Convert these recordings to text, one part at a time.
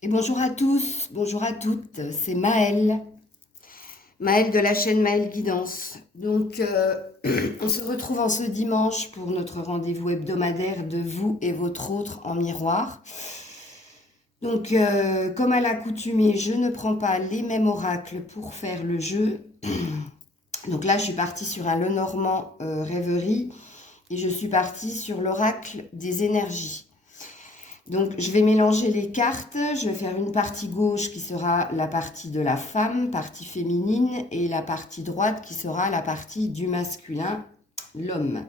Et bonjour à tous, bonjour à toutes, c'est Maëlle. Maëlle de la chaîne Maëlle Guidance. Donc, on se retrouve en ce dimanche pour notre rendez-vous hebdomadaire de vous et votre autre en miroir. Donc, comme à l'accoutumée, je ne prends pas les mêmes oracles pour faire le jeu. Donc là, je suis partie sur un Lenormand rêverie et je suis partie sur l'oracle des énergies. Donc, je vais mélanger les cartes. Je vais faire une partie gauche qui sera la partie de la femme, partie féminine, et la partie droite qui sera la partie du masculin, l'homme.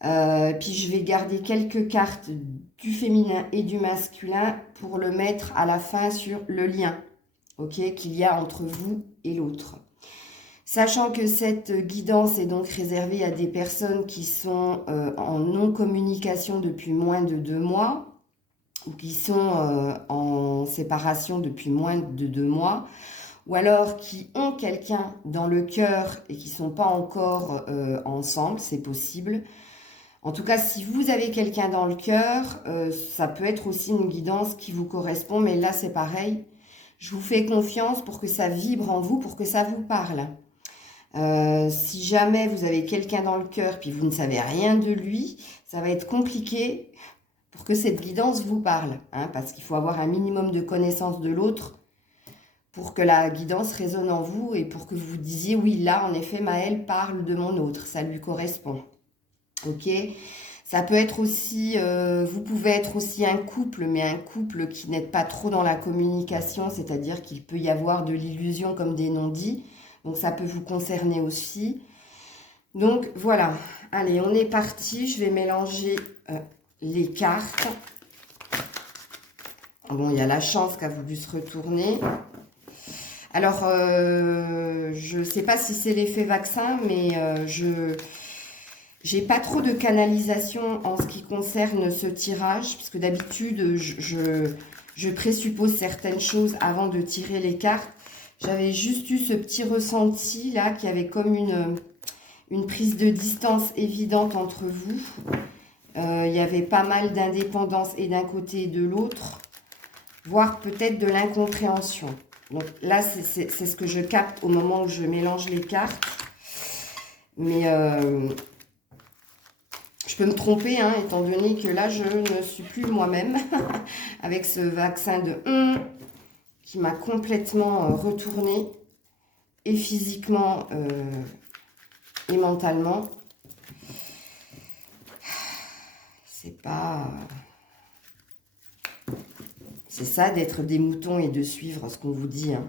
Puis, je vais garder quelques cartes du féminin et du masculin pour le mettre à la fin sur le lien, ok, qu'il y a entre vous et l'autre. Sachant que cette guidance est donc réservée à des personnes qui sont en non-communication depuis moins de 2 mois, ou qui sont en séparation depuis moins de 2 mois, ou alors qui ont quelqu'un dans le cœur et qui ne sont pas encore ensemble, c'est possible. En tout cas, si vous avez quelqu'un dans le cœur, ça peut être aussi une guidance qui vous correspond, mais là c'est pareil. Je vous fais confiance pour que ça vibre en vous, pour que ça vous parle. Si jamais vous avez quelqu'un dans le cœur puis vous ne savez rien de lui, ça va être compliqué pour que cette guidance vous parle, hein, parce qu'il faut avoir un minimum de connaissance de l'autre pour que la guidance résonne en vous et pour que vous disiez oui, là en effet Maëlle parle de mon autre, ça lui correspond. Ok, ça peut être aussi, vous pouvez être aussi un couple, mais un couple qui n'êtes pas trop dans la communication, c'est-à-dire qu'il peut y avoir de l'illusion comme des non-dits, donc ça peut vous concerner aussi. Donc voilà, allez, on est parti, je vais mélanger les cartes. Bon, il y a la chance qu'a voulu se retourner. Alors, je ne sais pas si c'est l'effet vaccin, mais je n'ai pas trop de canalisation en ce qui concerne ce tirage, puisque d'habitude, je présuppose certaines choses avant de tirer les cartes. J'avais juste eu ce petit ressenti là, qui avait comme une prise de distance évidente entre vous. Il y avait pas mal d'indépendance et d'un côté et de l'autre, voire peut-être de l'incompréhension. Donc là, c'est ce que je capte au moment où je mélange les cartes. Mais je peux me tromper, hein, étant donné que là, je ne suis plus moi-même avec ce vaccin de qui m'a complètement retourné, et physiquement et mentalement. C'est pas... C'est ça d'être des moutons et de suivre ce qu'on vous dit, hein.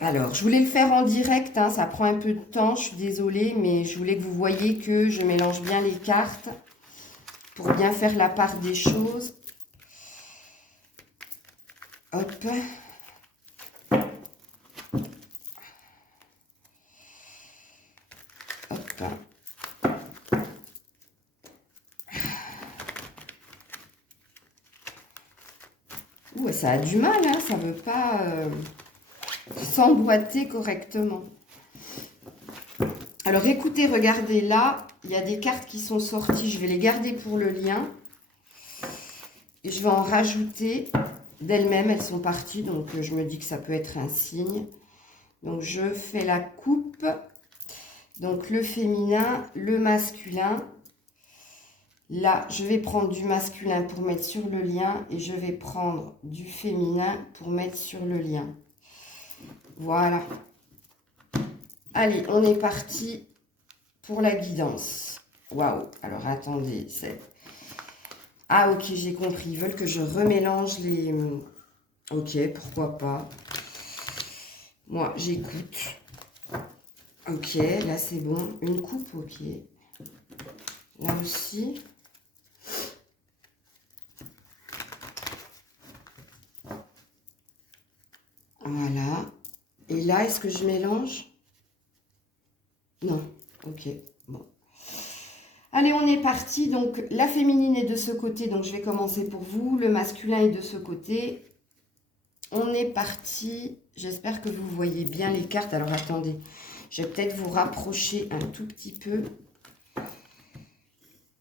Alors, je voulais le faire en direct, hein, ça prend un peu de temps, je suis désolée, mais je voulais que vous voyiez que je mélange bien les cartes pour bien faire la part des choses. Hop. Hop. Ouh, ça a du mal, hein, ça ne veut pas s'emboîter correctement. Alors écoutez, regardez là, il y a des cartes qui sont sorties, je vais les garder pour le lien. Et je vais en rajouter d'elles-mêmes, elles sont parties, donc je me dis que ça peut être un signe. Donc je fais la coupe, donc le féminin, le masculin. Là, je vais prendre du masculin pour mettre sur le lien et je vais prendre du féminin pour mettre sur le lien. Voilà. Allez, on est parti pour la guidance. Waouh. Alors, attendez. Ah, ok, j'ai compris. Ils veulent que je remélange les... Ok, pourquoi pas. Moi, j'écoute. Ok, là, c'est bon. Une coupe, ok. Là aussi. Voilà. Et là, est-ce que je mélange? Non. Ok. Bon. Allez, on est parti. Donc, la féminine est de ce côté. Donc, je vais commencer pour vous. Le masculin est de ce côté. On est parti. J'espère que vous voyez bien les cartes. Alors, attendez. Je vais peut-être vous rapprocher un tout petit peu.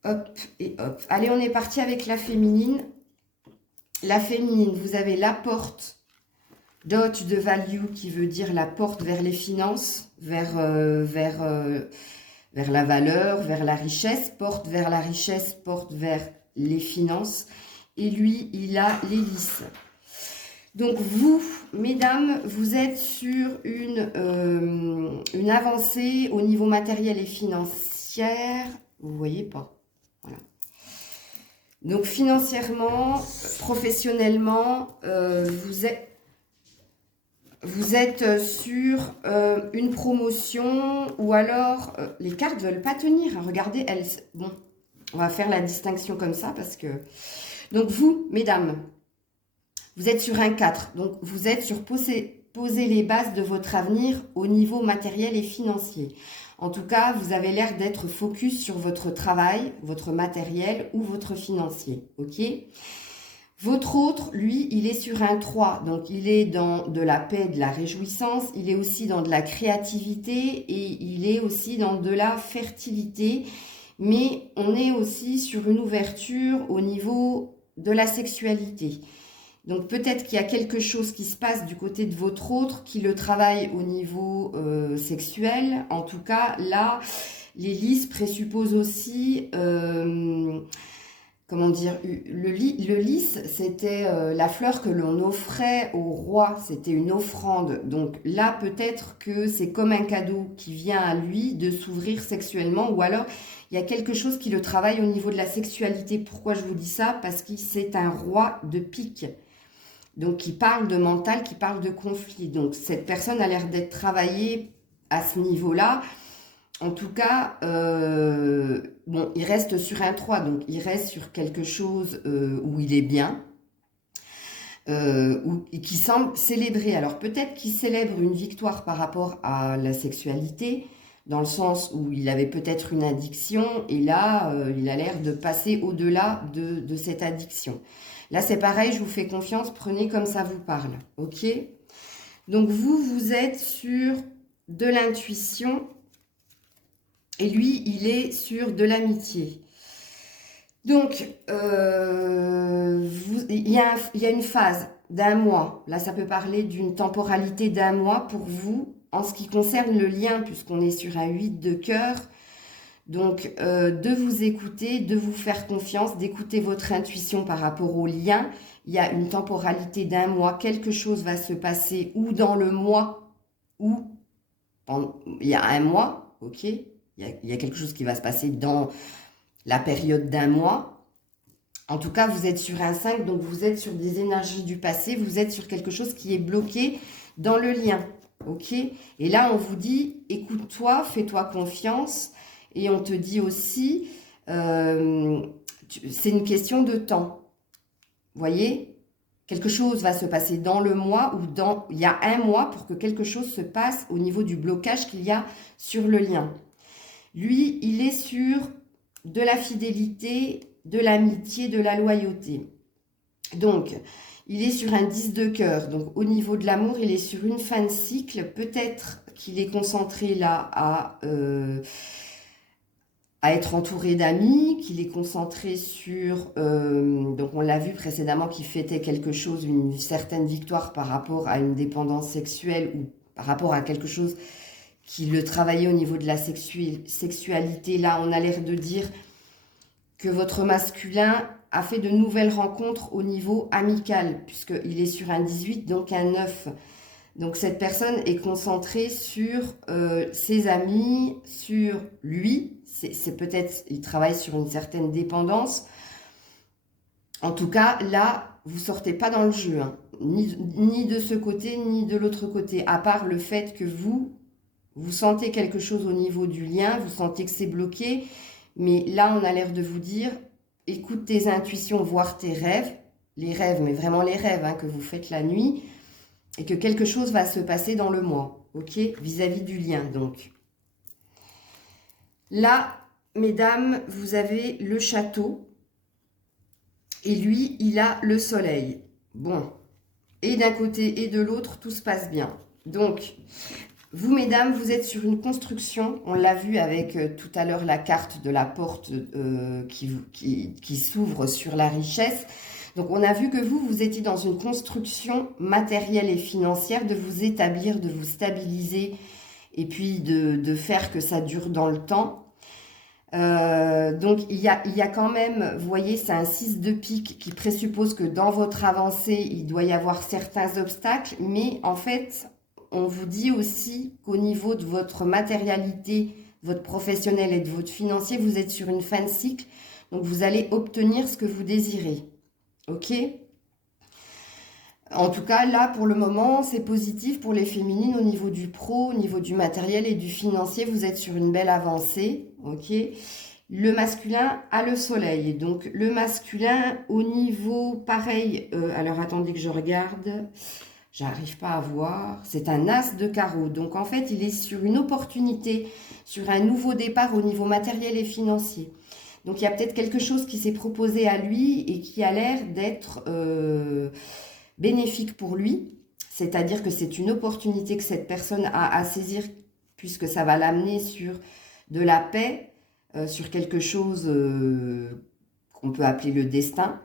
hop et hop. Allez, on est parti avec la féminine. La féminine, vous avez la porte d'hôte de value qui veut dire la porte vers les finances, vers la valeur, vers la richesse, porte vers la richesse, porte vers les finances. Et lui, il a l'hélice. Donc vous, mesdames, vous êtes sur une avancée au niveau matériel et financier. Vous voyez pas. Voilà. Donc financièrement, professionnellement, vous êtes sur une promotion ou alors les cartes ne veulent pas tenir. Hein. Regardez, elles. Bon, on va faire la distinction comme ça parce que. Donc vous, mesdames, vous êtes sur un 4. Donc vous êtes sur poser les bases de votre avenir au niveau matériel et financier. En tout cas, vous avez l'air d'être focus sur votre travail, votre matériel ou votre financier. Ok ? Votre autre, lui, il est sur un 3. Donc, il est dans de la paix, de la réjouissance. Il est aussi dans de la créativité et il est aussi dans de la fertilité. Mais on est aussi sur une ouverture au niveau de la sexualité. Donc, peut-être qu'il y a quelque chose qui se passe du côté de votre autre qui le travaille au niveau sexuel. En tout cas, là, l'hélice présuppose aussi... comment dire, le lys, c'était la fleur que l'on offrait au roi, c'était une offrande. Donc là, peut-être que c'est comme un cadeau qui vient à lui de s'ouvrir sexuellement, ou alors il y a quelque chose qui le travaille au niveau de la sexualité. Pourquoi je vous dis ça? Parce que c'est un roi de pique. Donc qui parle de mental, qui parle de conflit. Donc cette personne a l'air d'être travaillée à ce niveau-là. En tout cas, bon, il reste sur un 3, donc il reste sur quelque chose où il est bien, qui semble célébrer. Alors peut-être qu'il célèbre une victoire par rapport à la sexualité, dans le sens où il avait peut-être une addiction, et là, il a l'air de passer au-delà de cette addiction. Là, c'est pareil, je vous fais confiance, prenez comme ça vous parle, ok? Donc vous êtes sur de l'intuition, et lui, il est sur de l'amitié. Donc, il y a une phase d'un mois. Là, ça peut parler d'une temporalité d'un mois pour vous en ce qui concerne le lien, puisqu'on est sur un 8 de cœur. Donc, de vous écouter, de vous faire confiance, d'écouter votre intuition par rapport au lien. Il y a une temporalité d'un mois. Quelque chose va se passer ou dans le mois ou il y a un mois, ok ? Il y a quelque chose qui va se passer dans la période d'un mois. En tout cas, vous êtes sur un 5, donc vous êtes sur des énergies du passé. Vous êtes sur quelque chose qui est bloqué dans le lien. Ok? Et là, on vous dit, écoute-toi, fais-toi confiance. Et on te dit aussi, c'est une question de temps. Vous voyez? Quelque chose va se passer dans le mois ou il y a un mois pour que quelque chose se passe au niveau du blocage qu'il y a sur le lien. Lui, il est sur de la fidélité, de l'amitié, de la loyauté. Donc, il est sur un 10 de cœur. Donc, au niveau de l'amour, il est sur une fin de cycle. Peut-être qu'il est concentré là à être entouré d'amis, qu'il est concentré sur... donc, on l'a vu précédemment qu'il fêtait quelque chose, une certaine victoire par rapport à une dépendance sexuelle ou par rapport à quelque chose qui le travaillait au niveau de la sexualité. Là, on a l'air de dire que votre masculin a fait de nouvelles rencontres au niveau amical, puisqu'il est sur un 18, donc un 9. Donc, cette personne est concentrée sur ses amis, sur lui. C'est peut-être, il travaille sur une certaine dépendance. En tout cas, là, vous sortez pas dans le jeu, hein. Ni de ce côté, ni de l'autre côté, à part le fait que vous sentez quelque chose au niveau du lien, vous sentez que c'est bloqué, mais là, on a l'air de vous dire, écoute tes intuitions, voire tes rêves, les rêves, mais vraiment les rêves hein, que vous faites la nuit, et que quelque chose va se passer dans le mois, ok, vis-à-vis du lien, donc. Là, mesdames, vous avez le château, et lui, il a le soleil. Bon, et d'un côté et de l'autre, tout se passe bien. Donc, Vous, mesdames, vous êtes sur une construction. On l'a vu avec tout à l'heure la carte de la porte qui s'ouvre sur la richesse. Donc, on a vu que vous étiez dans une construction matérielle et financière, de vous établir, de vous stabiliser et puis de faire que ça dure dans le temps. Donc, il y a quand même, vous voyez, c'est un 6 de pique qui présuppose que dans votre avancée, il doit y avoir certains obstacles. Mais en fait, on vous dit aussi qu'au niveau de votre matérialité, votre professionnel et de votre financier, vous êtes sur une fin de cycle. Donc, vous allez obtenir ce que vous désirez. Ok? En tout cas, là, pour le moment, c'est positif pour les féminines au niveau du pro, au niveau du matériel et du financier. Vous êtes sur une belle avancée. Ok? Le masculin a le soleil. Donc, le masculin au niveau, pareil. Alors, attendez que je regarde. J'arrive pas à voir. C'est un as de carreau. Donc, en fait, il est sur une opportunité, sur un nouveau départ au niveau matériel et financier. Donc, il y a peut-être quelque chose qui s'est proposé à lui et qui a l'air d'être bénéfique pour lui. C'est-à-dire que c'est une opportunité que cette personne a à saisir puisque ça va l'amener sur de la paix, sur quelque chose qu'on peut appeler le destin.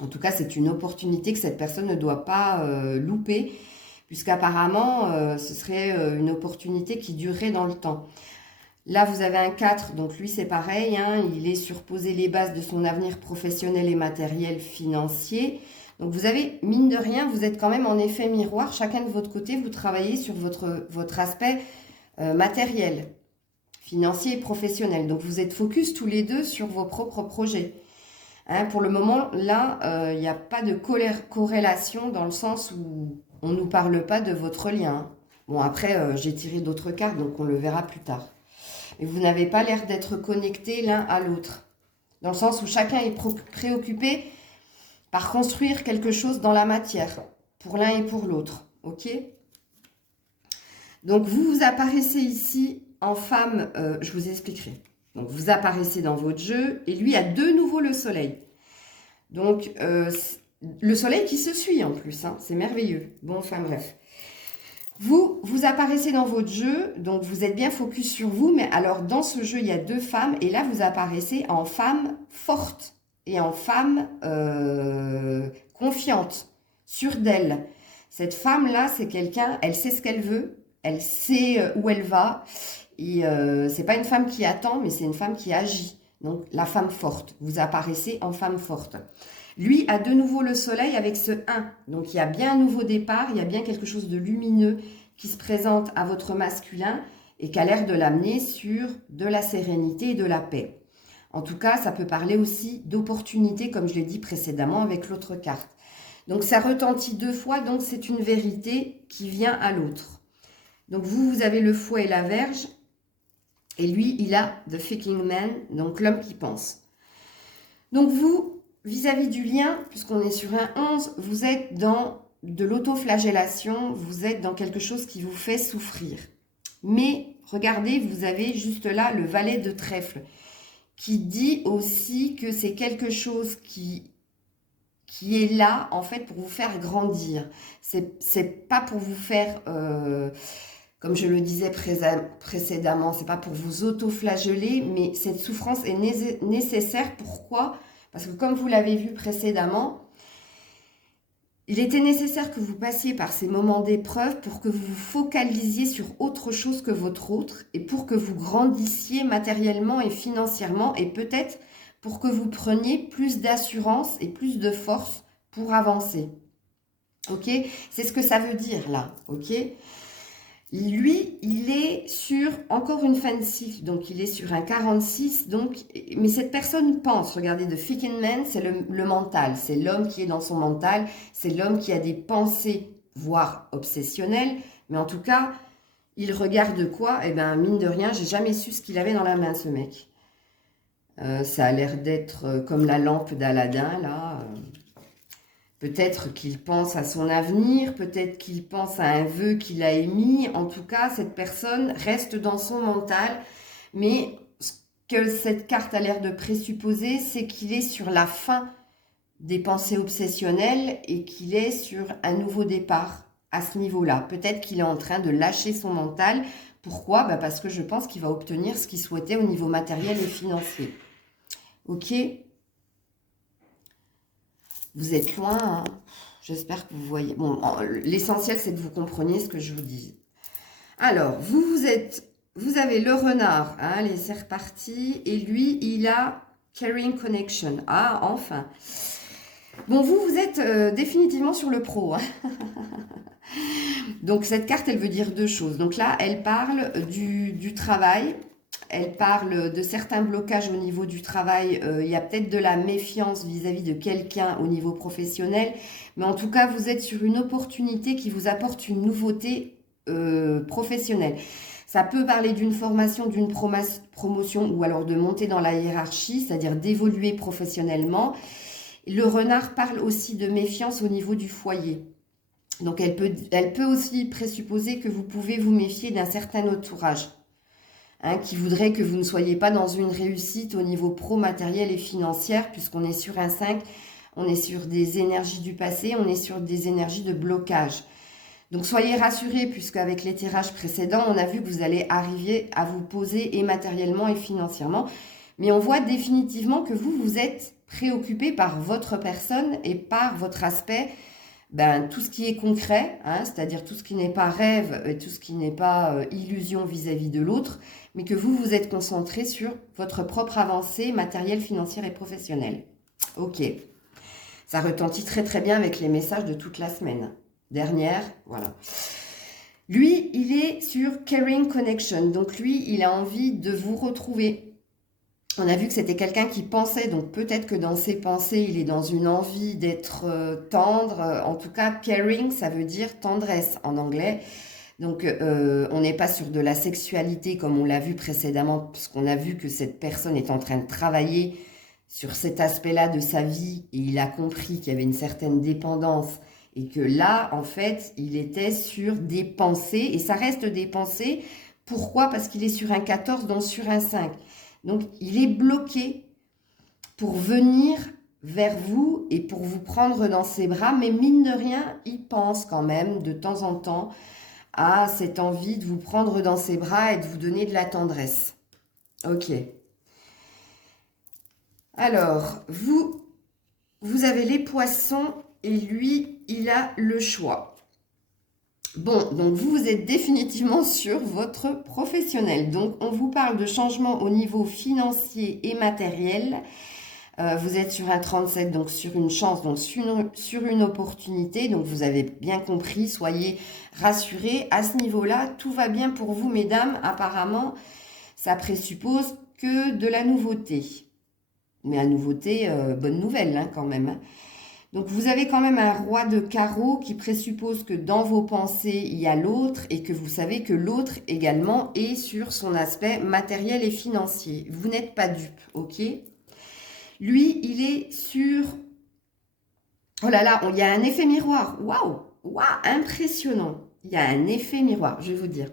En tout cas, c'est une opportunité que cette personne ne doit pas louper puisqu'apparemment, ce serait une opportunité qui durerait dans le temps. Là, vous avez un 4, donc lui, c'est pareil. Hein, il est sur poser les bases de son avenir professionnel et matériel financier. Donc, vous avez, mine de rien, vous êtes quand même en effet miroir. Chacun de votre côté, vous travaillez sur votre aspect matériel, financier et professionnel. Donc, vous êtes focus tous les deux sur vos propres projets. Hein, pour le moment, là, il n'y a pas de corrélation dans le sens où on ne nous parle pas de votre lien. Hein. Bon, après, j'ai tiré d'autres cartes, donc on le verra plus tard. Et vous n'avez pas l'air d'être connectés l'un à l'autre. Dans le sens où chacun est préoccupé par construire quelque chose dans la matière, pour l'un et pour l'autre. Ok? Donc, vous apparaissez ici en femme, je vous expliquerai. Donc, vous apparaissez dans votre jeu, et lui a de nouveau le soleil. Donc, le soleil qui se suit en plus, hein, c'est merveilleux. Bon, enfin bref. Vous apparaissez dans votre jeu, donc vous êtes bien focus sur vous, mais alors dans ce jeu, il y a deux femmes, et là, vous apparaissez en femme forte et en femme confiante, sûre d'elle. Cette femme-là, c'est quelqu'un, elle sait ce qu'elle veut, elle sait où elle va, et c'est pas une femme qui attend, mais c'est une femme qui agit. Donc, la femme forte, vous apparaissez en femme forte. Lui a de nouveau le soleil avec ce 1. Donc, il y a bien un nouveau départ, il y a bien quelque chose de lumineux qui se présente à votre masculin et qui a l'air de l'amener sur de la sérénité et de la paix. En tout cas, ça peut parler aussi d'opportunité, comme je l'ai dit précédemment avec l'autre carte. Donc, ça retentit deux fois, donc c'est une vérité qui vient à l'autre. Donc, vous avez le fouet et la verge, et lui, il a The Thinking Man, donc l'homme qui pense. Donc, vous, vis-à-vis du lien, puisqu'on est sur un 11, vous êtes dans de l'autoflagellation, vous êtes dans quelque chose qui vous fait souffrir. Mais, regardez, vous avez juste là le valet de trèfle, qui dit aussi que c'est quelque chose qui est là, en fait, pour vous faire grandir. C'est pas pour vous faire, comme je le disais précédemment, c'est pas pour vous autoflageller, mais cette souffrance est nécessaire. Pourquoi ? Parce que comme vous l'avez vu précédemment, il était nécessaire que vous passiez par ces moments d'épreuve pour que vous vous focalisiez sur autre chose que votre autre et pour que vous grandissiez matériellement et financièrement et peut-être pour que vous preniez plus d'assurance et plus de force pour avancer. Ok? C'est ce que ça veut dire là. Ok? Lui, il est sur encore une fin de cycle, donc il est sur un 46, donc, mais cette personne pense, regardez, The Thinking Man, c'est le mental, c'est l'homme qui est dans son mental, c'est l'homme qui a des pensées, voire obsessionnelles, mais en tout cas, il regarde quoi? Eh bien, mine de rien, j'ai jamais su ce qu'il avait dans la main, ce mec. Ça a l'air d'être comme la lampe d'Aladin, là. Peut-être qu'il pense à son avenir, peut-être qu'il pense à un vœu qu'il a émis. En tout cas, cette personne reste dans son mental. Mais ce que cette carte a l'air de présupposer, c'est qu'il est sur la fin des pensées obsessionnelles et qu'il est sur un nouveau départ, à ce niveau-là. Peut-être qu'il est en train de lâcher son mental. Pourquoi? Bah parce que je pense qu'il va obtenir ce qu'il souhaitait au niveau matériel et financier. Ok? Vous êtes loin, hein. J'espère que vous voyez. Bon, l'essentiel, c'est que vous compreniez ce que je vous dis. Alors, vous avez le renard, hein, allez, c'est reparti. Et lui, il a Caring Connection. Ah, enfin. Bon, vous êtes définitivement sur le pro, hein. Donc, cette carte, elle veut dire deux choses. Donc là, elle parle du travail. Elle parle de certains blocages au niveau du travail. Il y a peut-être de la méfiance vis-à-vis de quelqu'un au niveau professionnel. Mais en tout cas, vous êtes sur une opportunité qui vous apporte une nouveauté professionnelle. Ça peut parler d'une formation, d'une promotion ou alors de monter dans la hiérarchie, c'est-à-dire d'évoluer professionnellement. Le renard parle aussi de méfiance au niveau du foyer. Donc, elle peut aussi présupposer que vous pouvez vous méfier d'un certain entourage. Hein, qui voudrait que vous ne soyez pas dans une réussite au niveau pro, matériel et financière, puisqu'on est sur un 5, on est sur des énergies du passé, on est sur des énergies de blocage. Donc soyez rassurés, puisque avec les tirages précédents, on a vu que vous allez arriver à vous poser et matériellement et financièrement. Mais on voit définitivement que vous êtes préoccupé par votre personne et par votre aspect, tout ce qui est concret, hein, c'est-à-dire tout ce qui n'est pas rêve et tout ce qui n'est pas illusion vis-à-vis de l'autre, mais que vous êtes concentré sur votre propre avancée matérielle, financière et professionnelle. Ok, ça retentit très très bien avec les messages de toute la semaine dernière, voilà. Lui, il est sur Caring Connection, donc lui, il a envie de vous retrouver. On a vu que c'était quelqu'un qui pensait, donc peut-être que dans ses pensées, il est dans une envie d'être tendre. En tout cas, caring, ça veut dire tendresse en anglais. Donc, on n'est pas sur de la sexualité comme on l'a vu précédemment, puisqu'on a vu que cette personne est en train de travailler sur cet aspect-là de sa vie et il a compris qu'il y avait une certaine dépendance et que là, en fait, il était sur des pensées et ça reste des pensées. Pourquoi? Parce qu'il est sur un 14, donc sur un 5. Donc, il est bloqué pour venir vers vous et pour vous prendre dans ses bras. Mais mine de rien, il pense quand même de temps en temps à cette envie de vous prendre dans ses bras et de vous donner de la tendresse. Ok. Alors, vous avez les poissons et lui, il a le choix. Bon, donc vous êtes définitivement sur votre professionnel. Donc, on vous parle de changement au niveau financier et matériel. Vous êtes sur un 37, donc sur une chance, donc sur une opportunité. Donc, vous avez bien compris, soyez rassurés. À ce niveau-là, tout va bien pour vous, mesdames. Apparemment, ça présuppose que de la nouveauté. Mais la nouveauté, bonne nouvelle hein, quand même. Hein. Donc, vous avez quand même un roi de carreau qui présuppose que dans vos pensées, il y a l'autre et que vous savez que l'autre également est sur son aspect matériel et financier. Vous n'êtes pas dupe, ok? Lui, il est sur... Oh là là, il y a un effet miroir. Waouh! Waouh! Impressionnant. Il y a un effet miroir, je vais vous dire.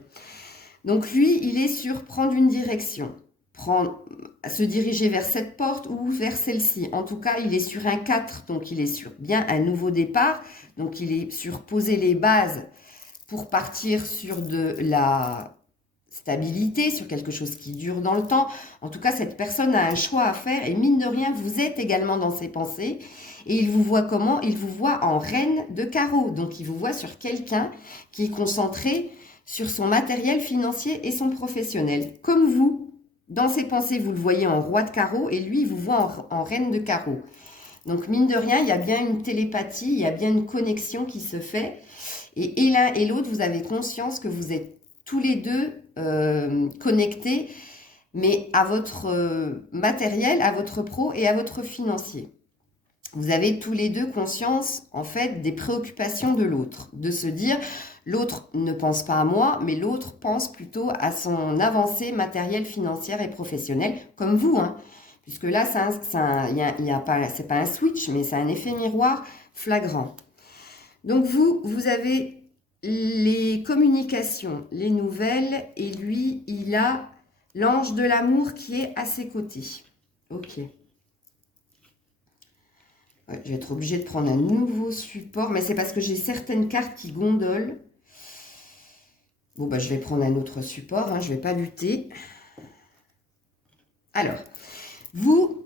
Donc, lui, il est sur prendre une direction. Se diriger vers cette porte ou vers celle-ci. En tout cas, il est sur un 4, donc il est sur bien un nouveau départ. Donc, il est sur poser les bases pour partir sur de la stabilité, sur quelque chose qui dure dans le temps. En tout cas, cette personne a un choix à faire et mine de rien, vous êtes également dans ses pensées. Et il vous voit comment? Il vous voit en reine de carreau. Donc, il vous voit sur quelqu'un qui est concentré sur son matériel financier et son professionnel. Comme vous. Dans ses pensées, vous le voyez en roi de carreau et lui, il vous voit en reine de carreau. Donc, mine de rien, il y a bien une télépathie, il y a bien une connexion qui se fait. Et l'un et l'autre, vous avez conscience que vous êtes tous les deux connectés, mais à votre matériel, à votre pro et à votre financier. Vous avez tous les deux conscience, en fait, des préoccupations de l'autre. De se dire... L'autre ne pense pas à moi, mais l'autre pense plutôt à son avancée matérielle, financière et professionnelle, comme vous. Hein. Puisque là, c'est pas un switch, mais c'est un effet miroir flagrant. Donc vous avez les communications, les nouvelles, et lui, il a l'ange de l'amour qui est à ses côtés. Ok. Ouais, je vais être obligée de prendre un nouveau support, mais c'est parce que j'ai certaines cartes qui gondolent. Bon, bah, je vais prendre un autre support, hein, je ne vais pas lutter. Alors, vous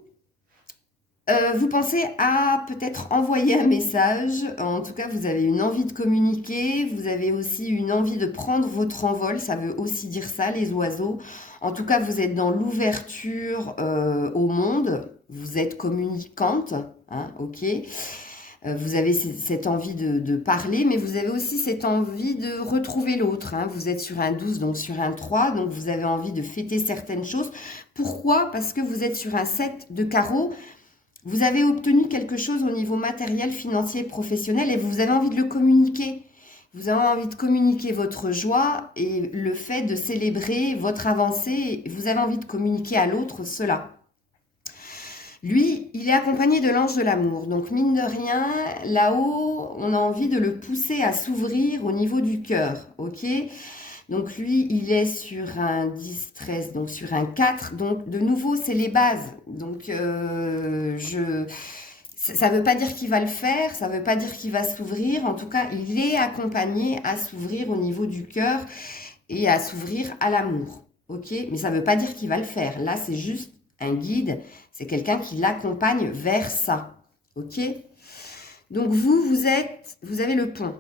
pensez à peut-être envoyer un message. En tout cas, vous avez une envie de communiquer. Vous avez aussi une envie de prendre votre envol. Ça veut aussi dire ça, les oiseaux. En tout cas, vous êtes dans l'ouverture au monde. Vous êtes communicante, hein, ok. Vous avez cette envie de parler, mais vous avez aussi cette envie de retrouver l'autre, hein. Vous êtes sur un 12, donc sur un 3, donc vous avez envie de fêter certaines choses. Pourquoi? Parce que vous êtes sur un 7 de carreau. Vous avez obtenu quelque chose au niveau matériel, financier, professionnel, et vous avez envie de le communiquer. Vous avez envie de communiquer votre joie et le fait de célébrer votre avancée. Vous avez envie de communiquer à l'autre cela. Lui, il est accompagné de l'ange de l'amour. Donc, mine de rien, là-haut, on a envie de le pousser à s'ouvrir au niveau du cœur. Ok? Donc, lui, il est sur un 10-13, donc sur un 4. Donc, de nouveau, c'est les bases. Donc, ça ne veut pas dire qu'il va le faire, ça ne veut pas dire qu'il va s'ouvrir. En tout cas, il est accompagné à s'ouvrir au niveau du cœur et à s'ouvrir à l'amour. Ok? Mais ça ne veut pas dire qu'il va le faire. Là, c'est juste un guide, c'est quelqu'un qui l'accompagne vers ça. Ok? Donc vous avez le pont.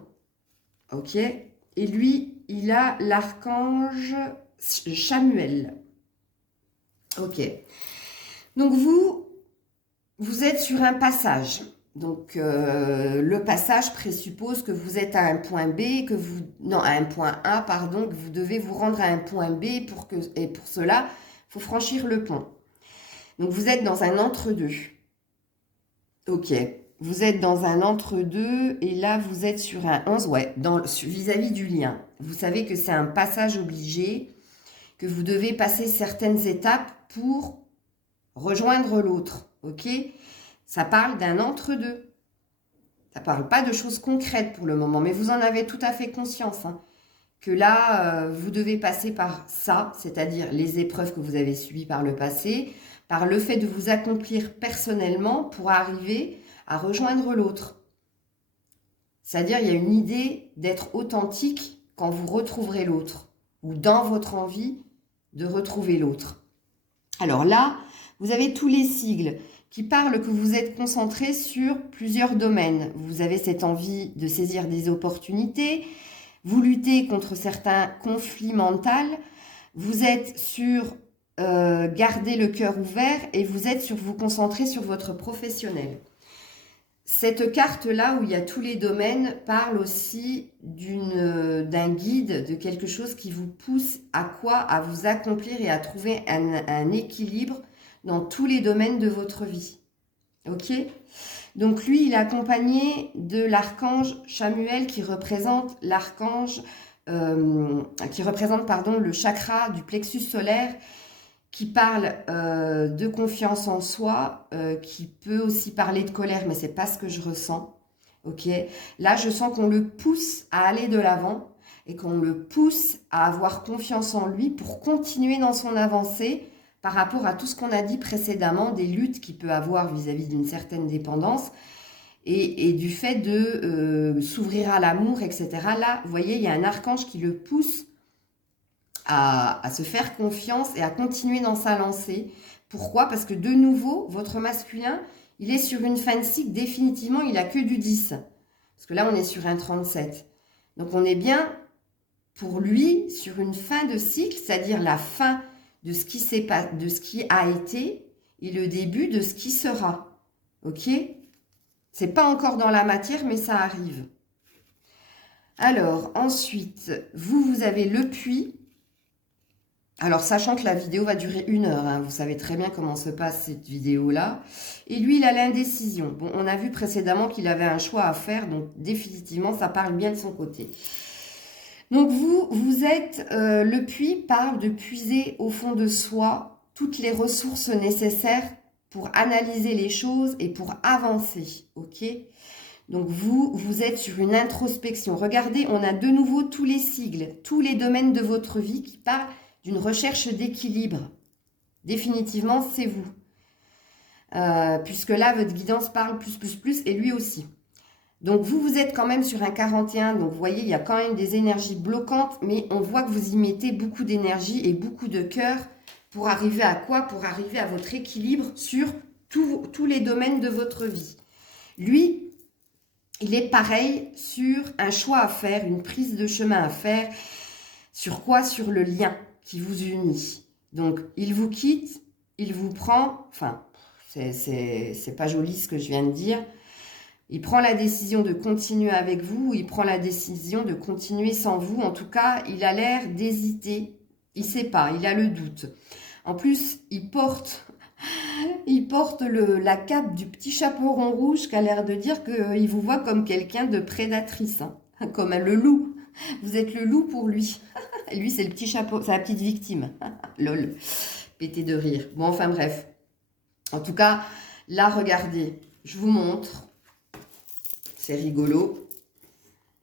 Ok? Et lui, il a l'archange Chamuel. Ok. Donc vous êtes sur un passage. Donc le passage présuppose que vous êtes à un point B, à un point A, pardon, que vous devez vous rendre à un point B et pour cela, il faut franchir le pont. Donc, vous êtes dans un entre-deux. Ok. Vous êtes dans un entre-deux et là, vous êtes sur un 11. Ouais, vis-à-vis du lien. Vous savez que c'est un passage obligé, que vous devez passer certaines étapes pour rejoindre l'autre. Ok? Ça parle d'un entre-deux. Ça ne parle pas de choses concrètes pour le moment, mais vous en avez tout à fait conscience. Hein, que là, vous devez passer par ça, c'est-à-dire les épreuves que vous avez subies par le passé, par le fait de vous accomplir personnellement pour arriver à rejoindre l'autre. C'est-à-dire, il y a une idée d'être authentique quand vous retrouverez l'autre, ou dans votre envie de retrouver l'autre. Alors là, vous avez tous les sigles qui parlent que vous êtes concentré sur plusieurs domaines. Vous avez cette envie de saisir des opportunités, vous luttez contre certains conflits mentaux, vous êtes sur garder le cœur ouvert et vous êtes sur vous concentrer sur votre professionnel. Cette carte-là où il y a tous les domaines parle aussi d'un guide, de quelque chose qui vous pousse à quoi? À vous accomplir et à trouver un équilibre dans tous les domaines de votre vie. Ok? Donc lui, il est accompagné de l'archange Chamuel qui représente le chakra du plexus solaire, qui parle de confiance en soi, qui peut aussi parler de colère, mais c'est pas ce que je ressens. Ok, là je sens qu'on le pousse à aller de l'avant et qu'on le pousse à avoir confiance en lui pour continuer dans son avancée par rapport à tout ce qu'on a dit précédemment, des luttes qu'il peut avoir vis-à-vis d'une certaine dépendance et du fait de s'ouvrir à l'amour, etc. Là, vous voyez, il y a un archange qui le pousse à se faire confiance et à continuer dans sa lancée. Pourquoi? Parce que de nouveau, votre masculin, il est sur une fin de cycle, définitivement, il n'a que du 10. Parce que là, on est sur un 37. Donc, on est bien, pour lui, sur une fin de cycle, c'est-à-dire la fin de ce qui a été et le début de ce qui sera. Ok? C'est pas encore dans la matière, mais ça arrive. Alors, ensuite, vous avez le puits. Alors, sachant que la vidéo va durer 1 heure, hein, vous savez très bien comment se passe cette vidéo-là. Et lui, il a l'indécision. Bon, on a vu précédemment qu'il avait un choix à faire, donc définitivement, ça parle bien de son côté. Donc, vous êtes, le puits parle de puiser au fond de soi toutes les ressources nécessaires pour analyser les choses et pour avancer, ok? Donc, vous êtes sur une introspection. Regardez, on a de nouveau tous les sigles, tous les domaines de votre vie qui parlent d'une recherche d'équilibre. Définitivement, c'est vous. puisque là, votre guidance parle plus, et lui aussi. Donc, vous êtes quand même sur un 41, donc vous voyez, il y a quand même des énergies bloquantes, mais on voit que vous y mettez beaucoup d'énergie et beaucoup de cœur pour arriver à quoi? Pour arriver à votre équilibre sur tous les domaines de votre vie. Lui, il est pareil sur un choix à faire, une prise de chemin à faire. Sur quoi? Sur le lien qui vous unit. Donc, il vous quitte, il vous prend, enfin, c'est pas joli ce que je viens de dire. Il prend la décision de continuer avec vous, ou il prend la décision de continuer sans vous. En tout cas, il a l'air d'hésiter. Il sait pas, il a le doute. En plus, il porte la cape du petit chaperon rouge qui a l'air de dire qu'il vous voit comme quelqu'un de prédatrice, hein, comme le loup. Vous êtes le loup pour lui. Et lui, c'est le petit chapeau, c'est la petite victime. Lol, pété de rire. Bon, enfin bref. En tout cas, là, regardez, je vous montre. C'est rigolo.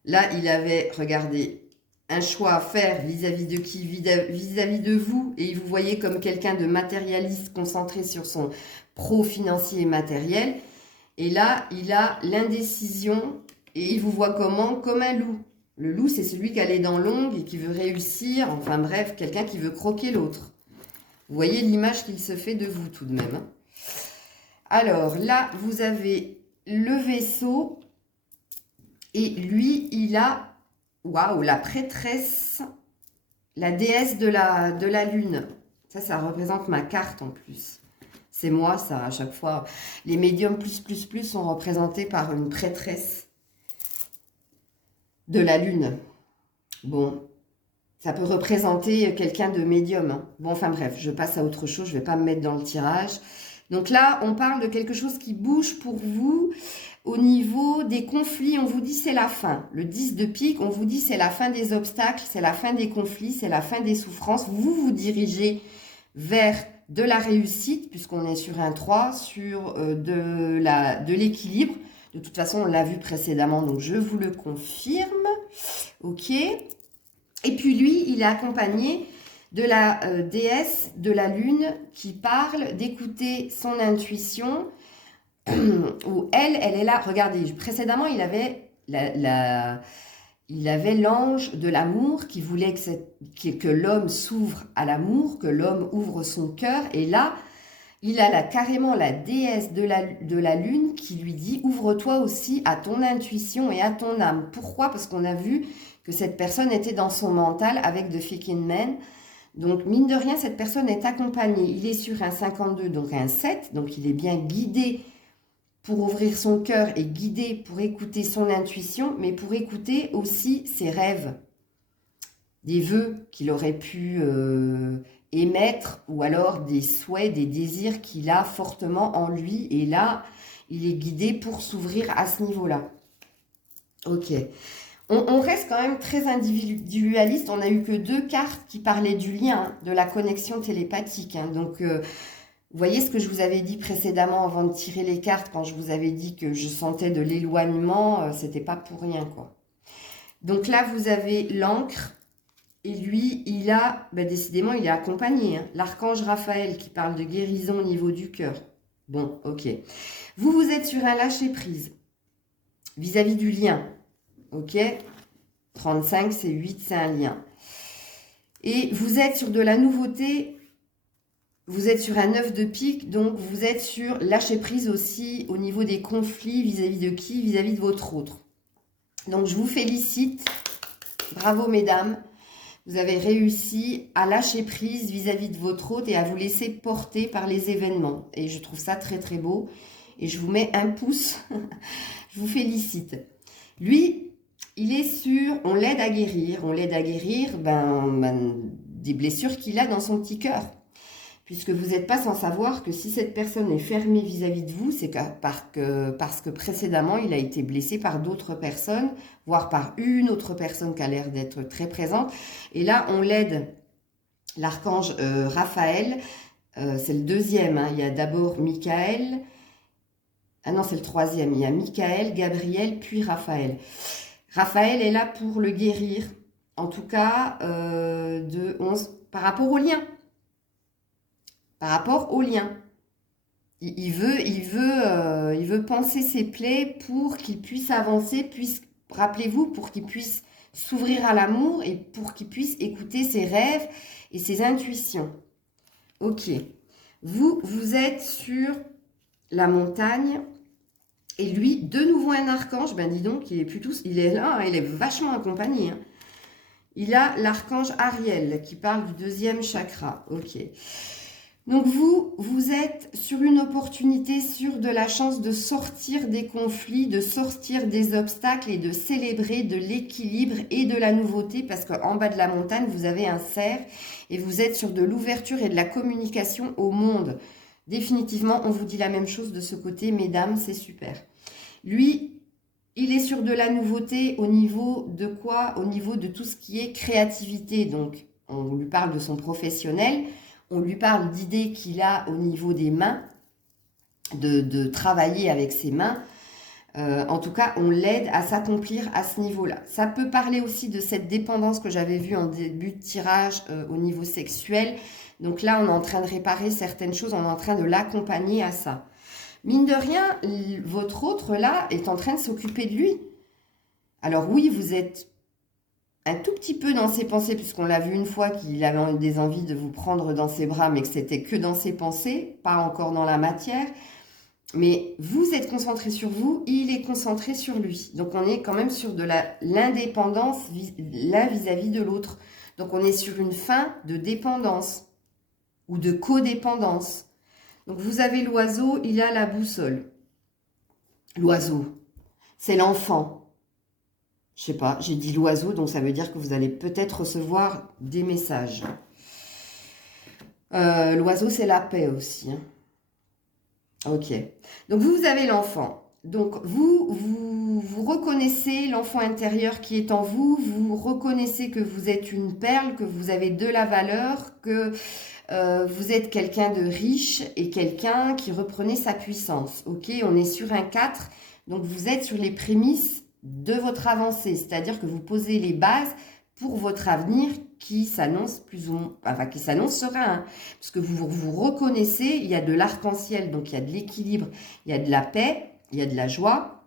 Là, il avait, regardez, un choix à faire vis-à-vis de qui? Vis-à-vis de vous. Et il vous voyait comme quelqu'un de matérialiste, concentré sur son pro-financier et matériel. Et là, il a l'indécision et il vous voit comment? Comme un loup. Le loup, c'est celui qui a les dents longues et qui veut réussir. Enfin bref, quelqu'un qui veut croquer l'autre. Vous voyez l'image qu'il se fait de vous tout de même. Alors là, vous avez le vaisseau. Et lui, il a, waouh, la prêtresse, la déesse de la lune. Ça représente ma carte en plus. C'est moi, ça, à chaque fois. Les médiums plus sont représentés par une prêtresse de la lune. Bon, ça peut représenter quelqu'un de médium, hein. Bon, enfin bref, je passe à autre chose, je ne vais pas me mettre dans le tirage. Donc là, on parle de quelque chose qui bouge pour vous. Au niveau des conflits, on vous dit c'est la fin. Le 10 de pique, on vous dit c'est la fin des obstacles, c'est la fin des conflits, c'est la fin des souffrances. Vous vous dirigez vers de la réussite, puisqu'on est sur un 3, sur de l'équilibre. De toute façon, on l'a vu précédemment, donc je vous le confirme. Ok. Et puis lui, il est accompagné de la déesse de la lune qui parle d'écouter son intuition, où elle est là. Regardez, précédemment, il avait l'ange de l'amour qui voulait que l'homme s'ouvre à l'amour, que l'homme ouvre son cœur. Et là, il a carrément la déesse de la lune qui lui dit « Ouvre-toi aussi à ton intuition et à ton âme ». Pourquoi? Parce qu'on a vu que cette personne était dans son mental avec The Faking Man. Donc, mine de rien, cette personne est accompagnée. Il est sur un 52, donc un 7. Donc, il est bien guidé pour ouvrir son cœur et guidé pour écouter son intuition, mais pour écouter aussi ses rêves, des vœux qu'il aurait pu émettre, ou alors des souhaits, des désirs qu'il a fortement en lui. Et là, il est guidé pour s'ouvrir à ce niveau-là. Ok. On reste quand même très individualiste. On n'a eu que 2 cartes qui parlaient du lien, de la connexion télépathique. Hein. Donc, vous voyez ce que je vous avais dit précédemment avant de tirer les cartes, quand je vous avais dit que je sentais de l'éloignement, c'était pas pour rien, quoi. Donc là, vous avez l'encre. Et lui, il a, décidément, il est accompagné. Hein. L'archange Raphaël qui parle de guérison au niveau du cœur. Bon, ok. Vous êtes sur un lâcher-prise vis-à-vis du lien. Ok, 35, c'est 8, c'est un lien. Et vous êtes sur de la nouveauté, vous êtes sur un 9 de pique, donc vous êtes sur lâcher prise aussi au niveau des conflits vis-à-vis de qui? Vis-à-vis de votre autre. Donc je vous félicite, bravo mesdames, vous avez réussi à lâcher prise vis-à-vis de votre autre et à vous laisser porter par les événements. Et je trouve ça très très beau. Et je vous mets un pouce, je vous félicite. Lui, il est sûr, on l'aide à guérir des blessures qu'il a dans son petit cœur. Puisque vous n'êtes pas sans savoir que si cette personne est fermée vis-à-vis de vous, c'est parce que précédemment, il a été blessé par d'autres personnes, voire par une autre personne qui a l'air d'être très présente. Et là, on l'aide, l'archange Raphaël, c'est le deuxième, hein. Il y a d'abord Michael, ah non, c'est le troisième, il y a Michael, Gabriel, puis Raphaël. Raphaël est là pour le guérir, en tout cas, par rapport au lien. Par rapport au lien. il veut panser ses plaies pour qu'il puisse avancer, rappelez-vous, pour qu'il puisse s'ouvrir à l'amour et pour qu'il puisse écouter ses rêves et ses intuitions. Ok. Vous êtes sur la montagne et lui, de nouveau un archange. Ben dis donc, il est là, hein, il est vachement accompagné. Hein. Il a l'archange Ariel qui parle du 2e chakra. Ok. Donc vous êtes sur une opportunité, sur de la chance de sortir des conflits, de sortir des obstacles et de célébrer de l'équilibre et de la nouveauté parce qu'en bas de la montagne, vous avez un cerf et vous êtes sur de l'ouverture et de la communication au monde. Définitivement, on vous dit la même chose de ce côté, mesdames, c'est super. Lui, il est sur de la nouveauté au niveau de quoi? Au niveau de tout ce qui est créativité. Donc, on lui parle de son professionnel. On lui parle d'idées qu'il a au niveau des mains, de travailler avec ses mains. En tout cas, on l'aide à s'accomplir à ce niveau-là. Ça peut parler aussi de cette dépendance que j'avais vue en début de tirage au niveau sexuel. Donc là, on est en train de réparer certaines choses, on est en train de l'accompagner à ça. Mine de rien, votre autre là est en train de s'occuper de lui. Alors oui, vous êtes un tout petit peu dans ses pensées, puisqu'on l'a vu une fois qu'il avait des envies de vous prendre dans ses bras, mais que c'était que dans ses pensées, pas encore dans la matière. Mais vous êtes concentré sur vous, il est concentré sur lui. Donc on est quand même sur de l'indépendance l'un vis-à-vis de l'autre. Donc on est sur une fin de dépendance ou de codépendance. Donc vous avez l'oiseau, il a la boussole. L'oiseau, c'est l'enfant. Je sais pas, j'ai dit l'oiseau, donc ça veut dire que vous allez peut-être recevoir des messages. L'oiseau, c'est la paix aussi. Hein. Ok. Donc, vous avez l'enfant. Donc, vous reconnaissez l'enfant intérieur qui est en vous. Vous reconnaissez que vous êtes une perle, que vous avez de la valeur, que vous êtes quelqu'un de riche et quelqu'un qui reprenait sa puissance. Ok, on est sur un 4. Donc, vous êtes sur les prémices de votre avancée, c'est-à-dire que vous posez les bases pour votre avenir qui s'annonce plus ou moins, enfin qui s'annonce serein, hein, parce que vous reconnaissez, il y a de l'arc-en-ciel, donc il y a de l'équilibre, il y a de la paix, il y a de la joie,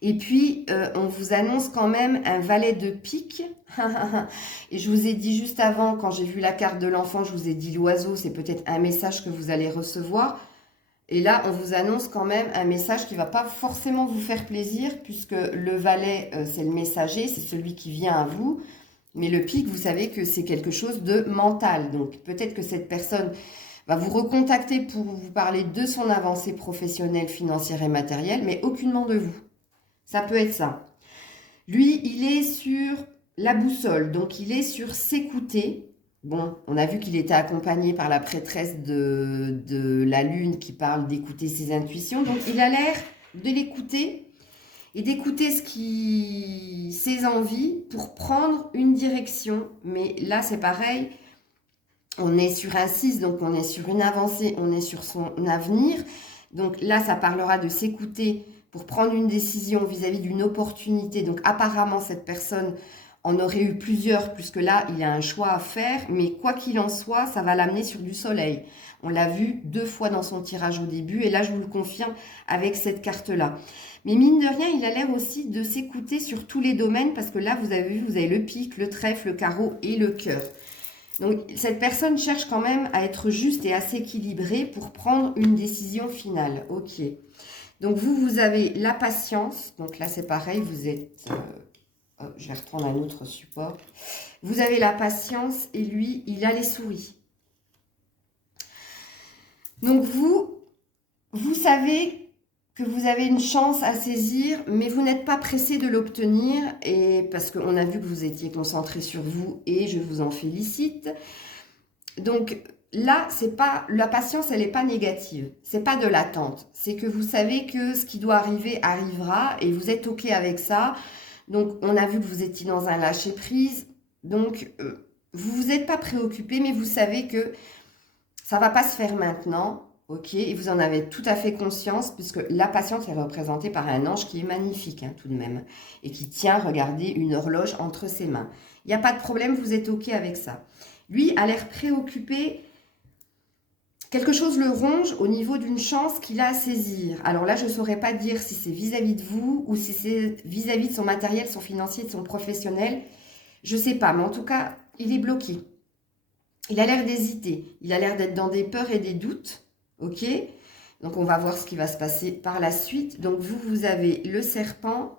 et puis on vous annonce quand même un valet de pique, et je vous ai dit juste avant, quand j'ai vu la carte de l'enfant, je vous ai dit l'oiseau, c'est peut-être un message que vous allez recevoir. Et là, on vous annonce quand même un message qui ne va pas forcément vous faire plaisir, puisque le valet, c'est le messager, c'est celui qui vient à vous. Mais le pic, vous savez que c'est quelque chose de mental. Donc, peut-être que cette personne va vous recontacter pour vous parler de son avancée professionnelle, financière et matérielle, mais aucunement de vous. Ça peut être ça. Lui, il est sur la boussole, donc il est sur s'écouter. Bon, on a vu qu'il était accompagné par la prêtresse de la lune qui parle d'écouter ses intuitions. Donc, il a l'air de l'écouter et d'écouter ses envies pour prendre une direction. Mais là, c'est pareil. On est sur un 6, donc on est sur une avancée, on est sur son avenir. Donc là, ça parlera de s'écouter pour prendre une décision vis-à-vis d'une opportunité. Donc, apparemment, cette personne en aurait eu plusieurs, puisque là, il a un choix à faire, mais quoi qu'il en soit, ça va l'amener sur du soleil. On l'a vu 2 fois dans son tirage au début, et là, je vous le confirme avec cette carte-là. Mais mine de rien, il a l'air aussi de s'écouter sur tous les domaines, parce que là, vous avez vu, vous avez le pic, le trèfle, le carreau et le cœur. Donc, cette personne cherche quand même à être juste et à s'équilibrer pour prendre une décision finale. Ok. Donc, vous avez la patience. Donc là, c'est pareil, vous êtes... je vais reprendre un autre support. Vous avez la patience et lui, il a les souris. Donc vous savez que vous avez une chance à saisir, mais vous n'êtes pas pressé de l'obtenir, et parce qu'on a vu que vous étiez concentré sur vous, et je vous en félicite. Donc là, c'est pas la patience, elle n'est pas négative. C'est pas de l'attente. C'est que vous savez que ce qui doit arriver arrivera, et vous êtes ok avec ça. Donc, on a vu que vous étiez dans un lâcher-prise. Donc, vous vous êtes pas préoccupé, mais vous savez que ça va pas se faire maintenant. Ok, et vous en avez tout à fait conscience, puisque la patience est représentée par un ange qui est magnifique, hein, tout de même. Et qui tient, regardez, une horloge entre ses mains. Il n'y a pas de problème, vous êtes ok avec ça. Lui a l'air préoccupé quelque chose le ronge au niveau d'une chance qu'il a à saisir. Alors là, je ne saurais pas dire si c'est vis-à-vis de vous ou si c'est vis-à-vis de son matériel, son financier, de son professionnel. Je ne sais pas, mais en tout cas, il est bloqué. Il a l'air d'hésiter. Il a l'air d'être dans des peurs et des doutes. Ok ? Donc, on va voir ce qui va se passer par la suite. Donc, vous avez le serpent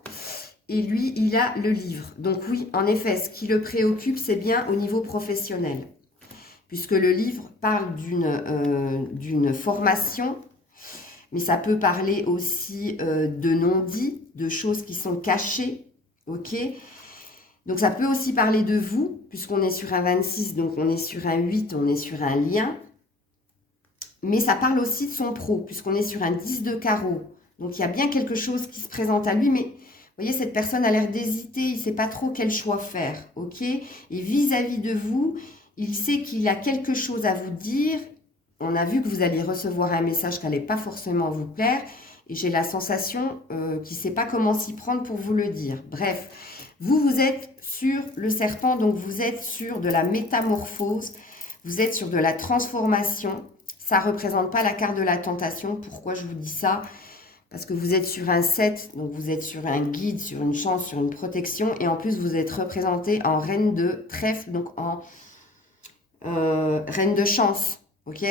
et lui, il a le livre. Donc, oui, en effet, ce qui le préoccupe, c'est bien au niveau professionnel. Puisque le livre parle d'une formation, mais ça peut parler aussi de non-dits, de choses qui sont cachées, ok? Donc ça peut aussi parler de vous, puisqu'on est sur un 26, donc on est sur un 8, on est sur un lien. Mais ça parle aussi de son pro, puisqu'on est sur un 10 de carreau. Donc il y a bien quelque chose qui se présente à lui, mais vous voyez, cette personne a l'air d'hésiter, il ne sait pas trop quel choix faire, ok? Et vis-à-vis de vous, il sait qu'il a quelque chose à vous dire. On a vu que vous alliez recevoir un message qui n'allait pas forcément vous plaire. Et j'ai la sensation qu'il ne sait pas comment s'y prendre pour vous le dire. Bref, vous êtes sur le serpent, donc vous êtes sur de la métamorphose. Vous êtes sur de la transformation. Ça ne représente pas la carte de la tentation. Pourquoi je vous dis ça? Parce que vous êtes sur un 7, donc vous êtes sur un guide, sur une chance, sur une protection. Et en plus, vous êtes représenté en reine de trèfle, donc en reine de chance, ok?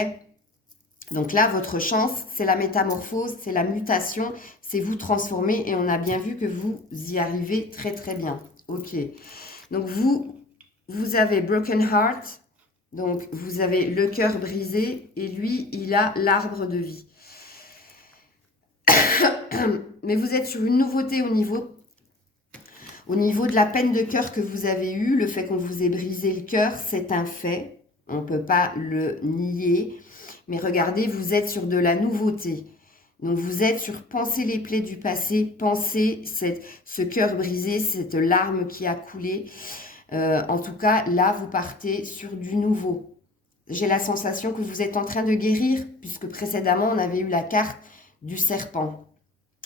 Donc là, votre chance, c'est la métamorphose, c'est la mutation, c'est vous transformer et on a bien vu que vous y arrivez très très bien, ok? Donc vous avez broken heart, donc vous avez le cœur brisé et lui, il a l'arbre de vie. Mais vous êtes sur une nouveauté au niveau de la peine de cœur que vous avez eue, le fait qu'on vous ait brisé le cœur, c'est un fait. On ne peut pas le nier. Mais regardez, vous êtes sur de la nouveauté. Donc, vous êtes sur penser les plaies du passé, penser ce cœur brisé, cette larme qui a coulé. En tout cas, là, vous partez sur du nouveau. J'ai la sensation que vous êtes en train de guérir, puisque précédemment, on avait eu la carte du serpent.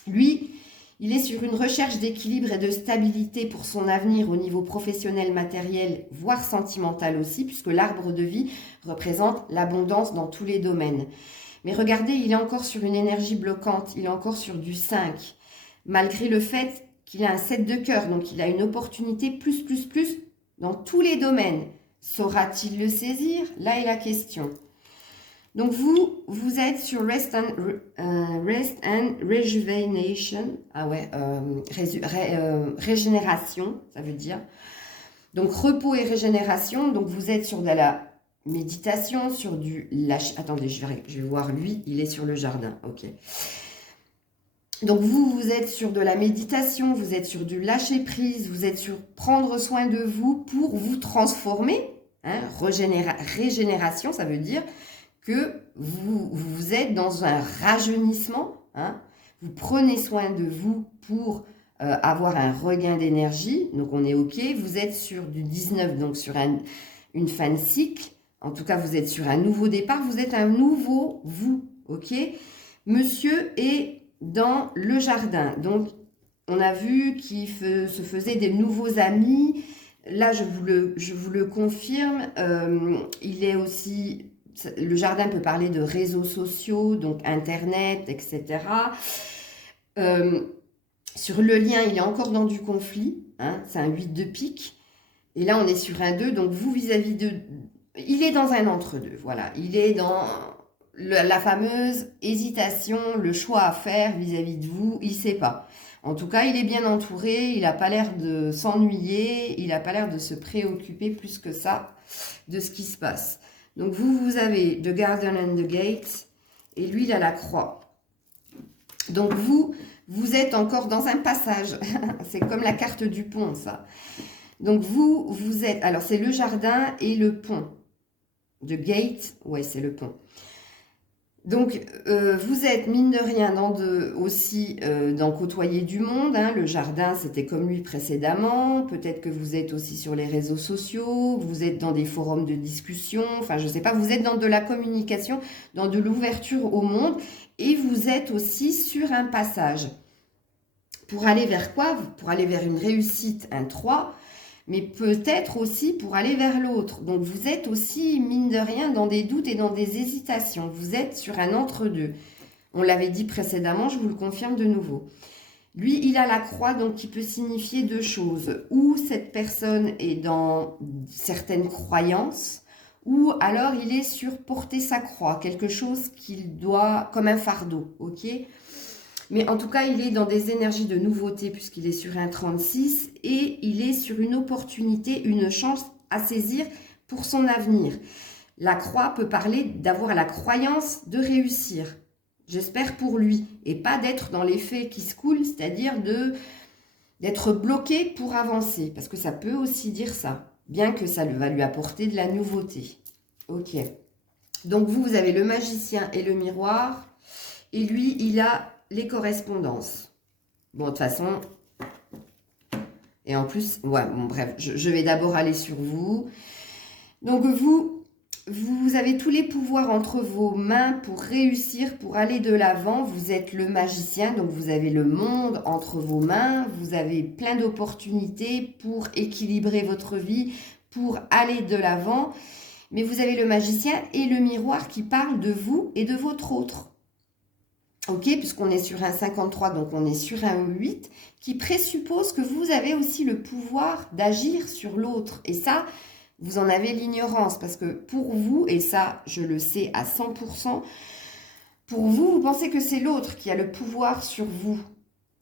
Lui, il est sur une recherche d'équilibre et de stabilité pour son avenir au niveau professionnel, matériel, voire sentimental aussi, puisque l'arbre de vie représente l'abondance dans tous les domaines. Mais regardez, il est encore sur une énergie bloquante, il est encore sur du 5, malgré le fait qu'il a un 7 de cœur, donc il a une opportunité plus dans tous les domaines. Saura-t-il le saisir? Là est la question. Donc, vous êtes sur Rest and Rejuvenation. Ah ouais, régénération, ça veut dire. Donc, repos et régénération. Donc, vous êtes sur de la méditation, sur du lâcher. Attendez, je vais voir lui, il est sur le jardin. Ok. Donc, vous êtes sur de la méditation, vous êtes sur du lâcher prise, vous êtes sur prendre soin de vous pour vous transformer. Hein, régénération, ça veut dire que vous êtes dans un rajeunissement, hein, vous prenez soin de vous pour avoir un regain d'énergie, donc on est ok, vous êtes sur du 19, donc sur une fin de cycle, en tout cas vous êtes sur un nouveau départ, vous êtes un nouveau vous, ok? Monsieur est dans le jardin, donc on a vu qu'il se faisait des nouveaux amis, là je vous le confirme, il est aussi... Le jardin peut parler de réseaux sociaux, donc Internet, etc. Sur le lien, il est encore dans du conflit. Hein, c'est un 8 de pique. Et là, on est sur un 2. Donc, vous, vis-à-vis de... Il est dans un entre-deux. Voilà. Il est dans la fameuse hésitation, le choix à faire vis-à-vis de vous. Il ne sait pas. En tout cas, il est bien entouré. Il n'a pas l'air de s'ennuyer. Il n'a pas l'air de se préoccuper plus que ça de ce qui se passe. Donc, vous avez The Garden and the Gate, et lui, il a la croix. Donc, vous êtes encore dans un passage. C'est comme la carte du pont, ça. Donc, vous êtes... Alors, c'est le jardin et le pont. The Gate, ouais, c'est le pont. Donc, vous êtes, mine de rien, dans côtoyer du monde. Hein. Le jardin, c'était comme lui précédemment. Peut-être que vous êtes aussi sur les réseaux sociaux. Vous êtes dans des forums de discussion. Enfin, je ne sais pas. Vous êtes dans de la communication, dans de l'ouverture au monde. Et vous êtes aussi sur un passage. Pour aller vers quoi? Pour aller vers une réussite, un 3. mais peut-être aussi pour aller vers l'autre. Donc vous êtes aussi, mine de rien, dans des doutes et dans des hésitations. Vous êtes sur un entre-deux. On l'avait dit précédemment, je vous le confirme de nouveau. Lui, il a la croix, donc qui peut signifier deux choses. Ou cette personne est dans certaines croyances, ou alors il est sur porter sa croix, quelque chose qu'il doit, comme un fardeau, ok? Mais en tout cas, il est dans des énergies de nouveauté, puisqu'il est sur un 36, et il est sur une opportunité, une chance à saisir pour son avenir. La croix peut parler d'avoir la croyance de réussir. J'espère pour lui, et pas d'être dans les faits qui se coulent, c'est-à-dire d'être bloqué pour avancer, parce que ça peut aussi dire ça, bien que ça va lui apporter de la nouveauté. Ok. Donc vous avez le magicien et le miroir, et lui, il a les correspondances. Bon, de toute façon, et en plus, ouais, bon, bref, je vais d'abord aller sur vous. Donc vous avez tous les pouvoirs entre vos mains pour réussir, pour aller de l'avant. Vous êtes le magicien, donc vous avez le monde entre vos mains. Vous avez plein d'opportunités pour équilibrer votre vie, pour aller de l'avant. Mais vous avez le magicien et le miroir qui parlent de vous et de votre autre. Ok, puisqu'on est sur un 53, donc on est sur un 8, qui présuppose que vous avez aussi le pouvoir d'agir sur l'autre. Et ça, vous en avez l'ignorance, parce que pour vous, et ça, je le sais à 100%, pour vous, vous pensez que c'est l'autre qui a le pouvoir sur vous.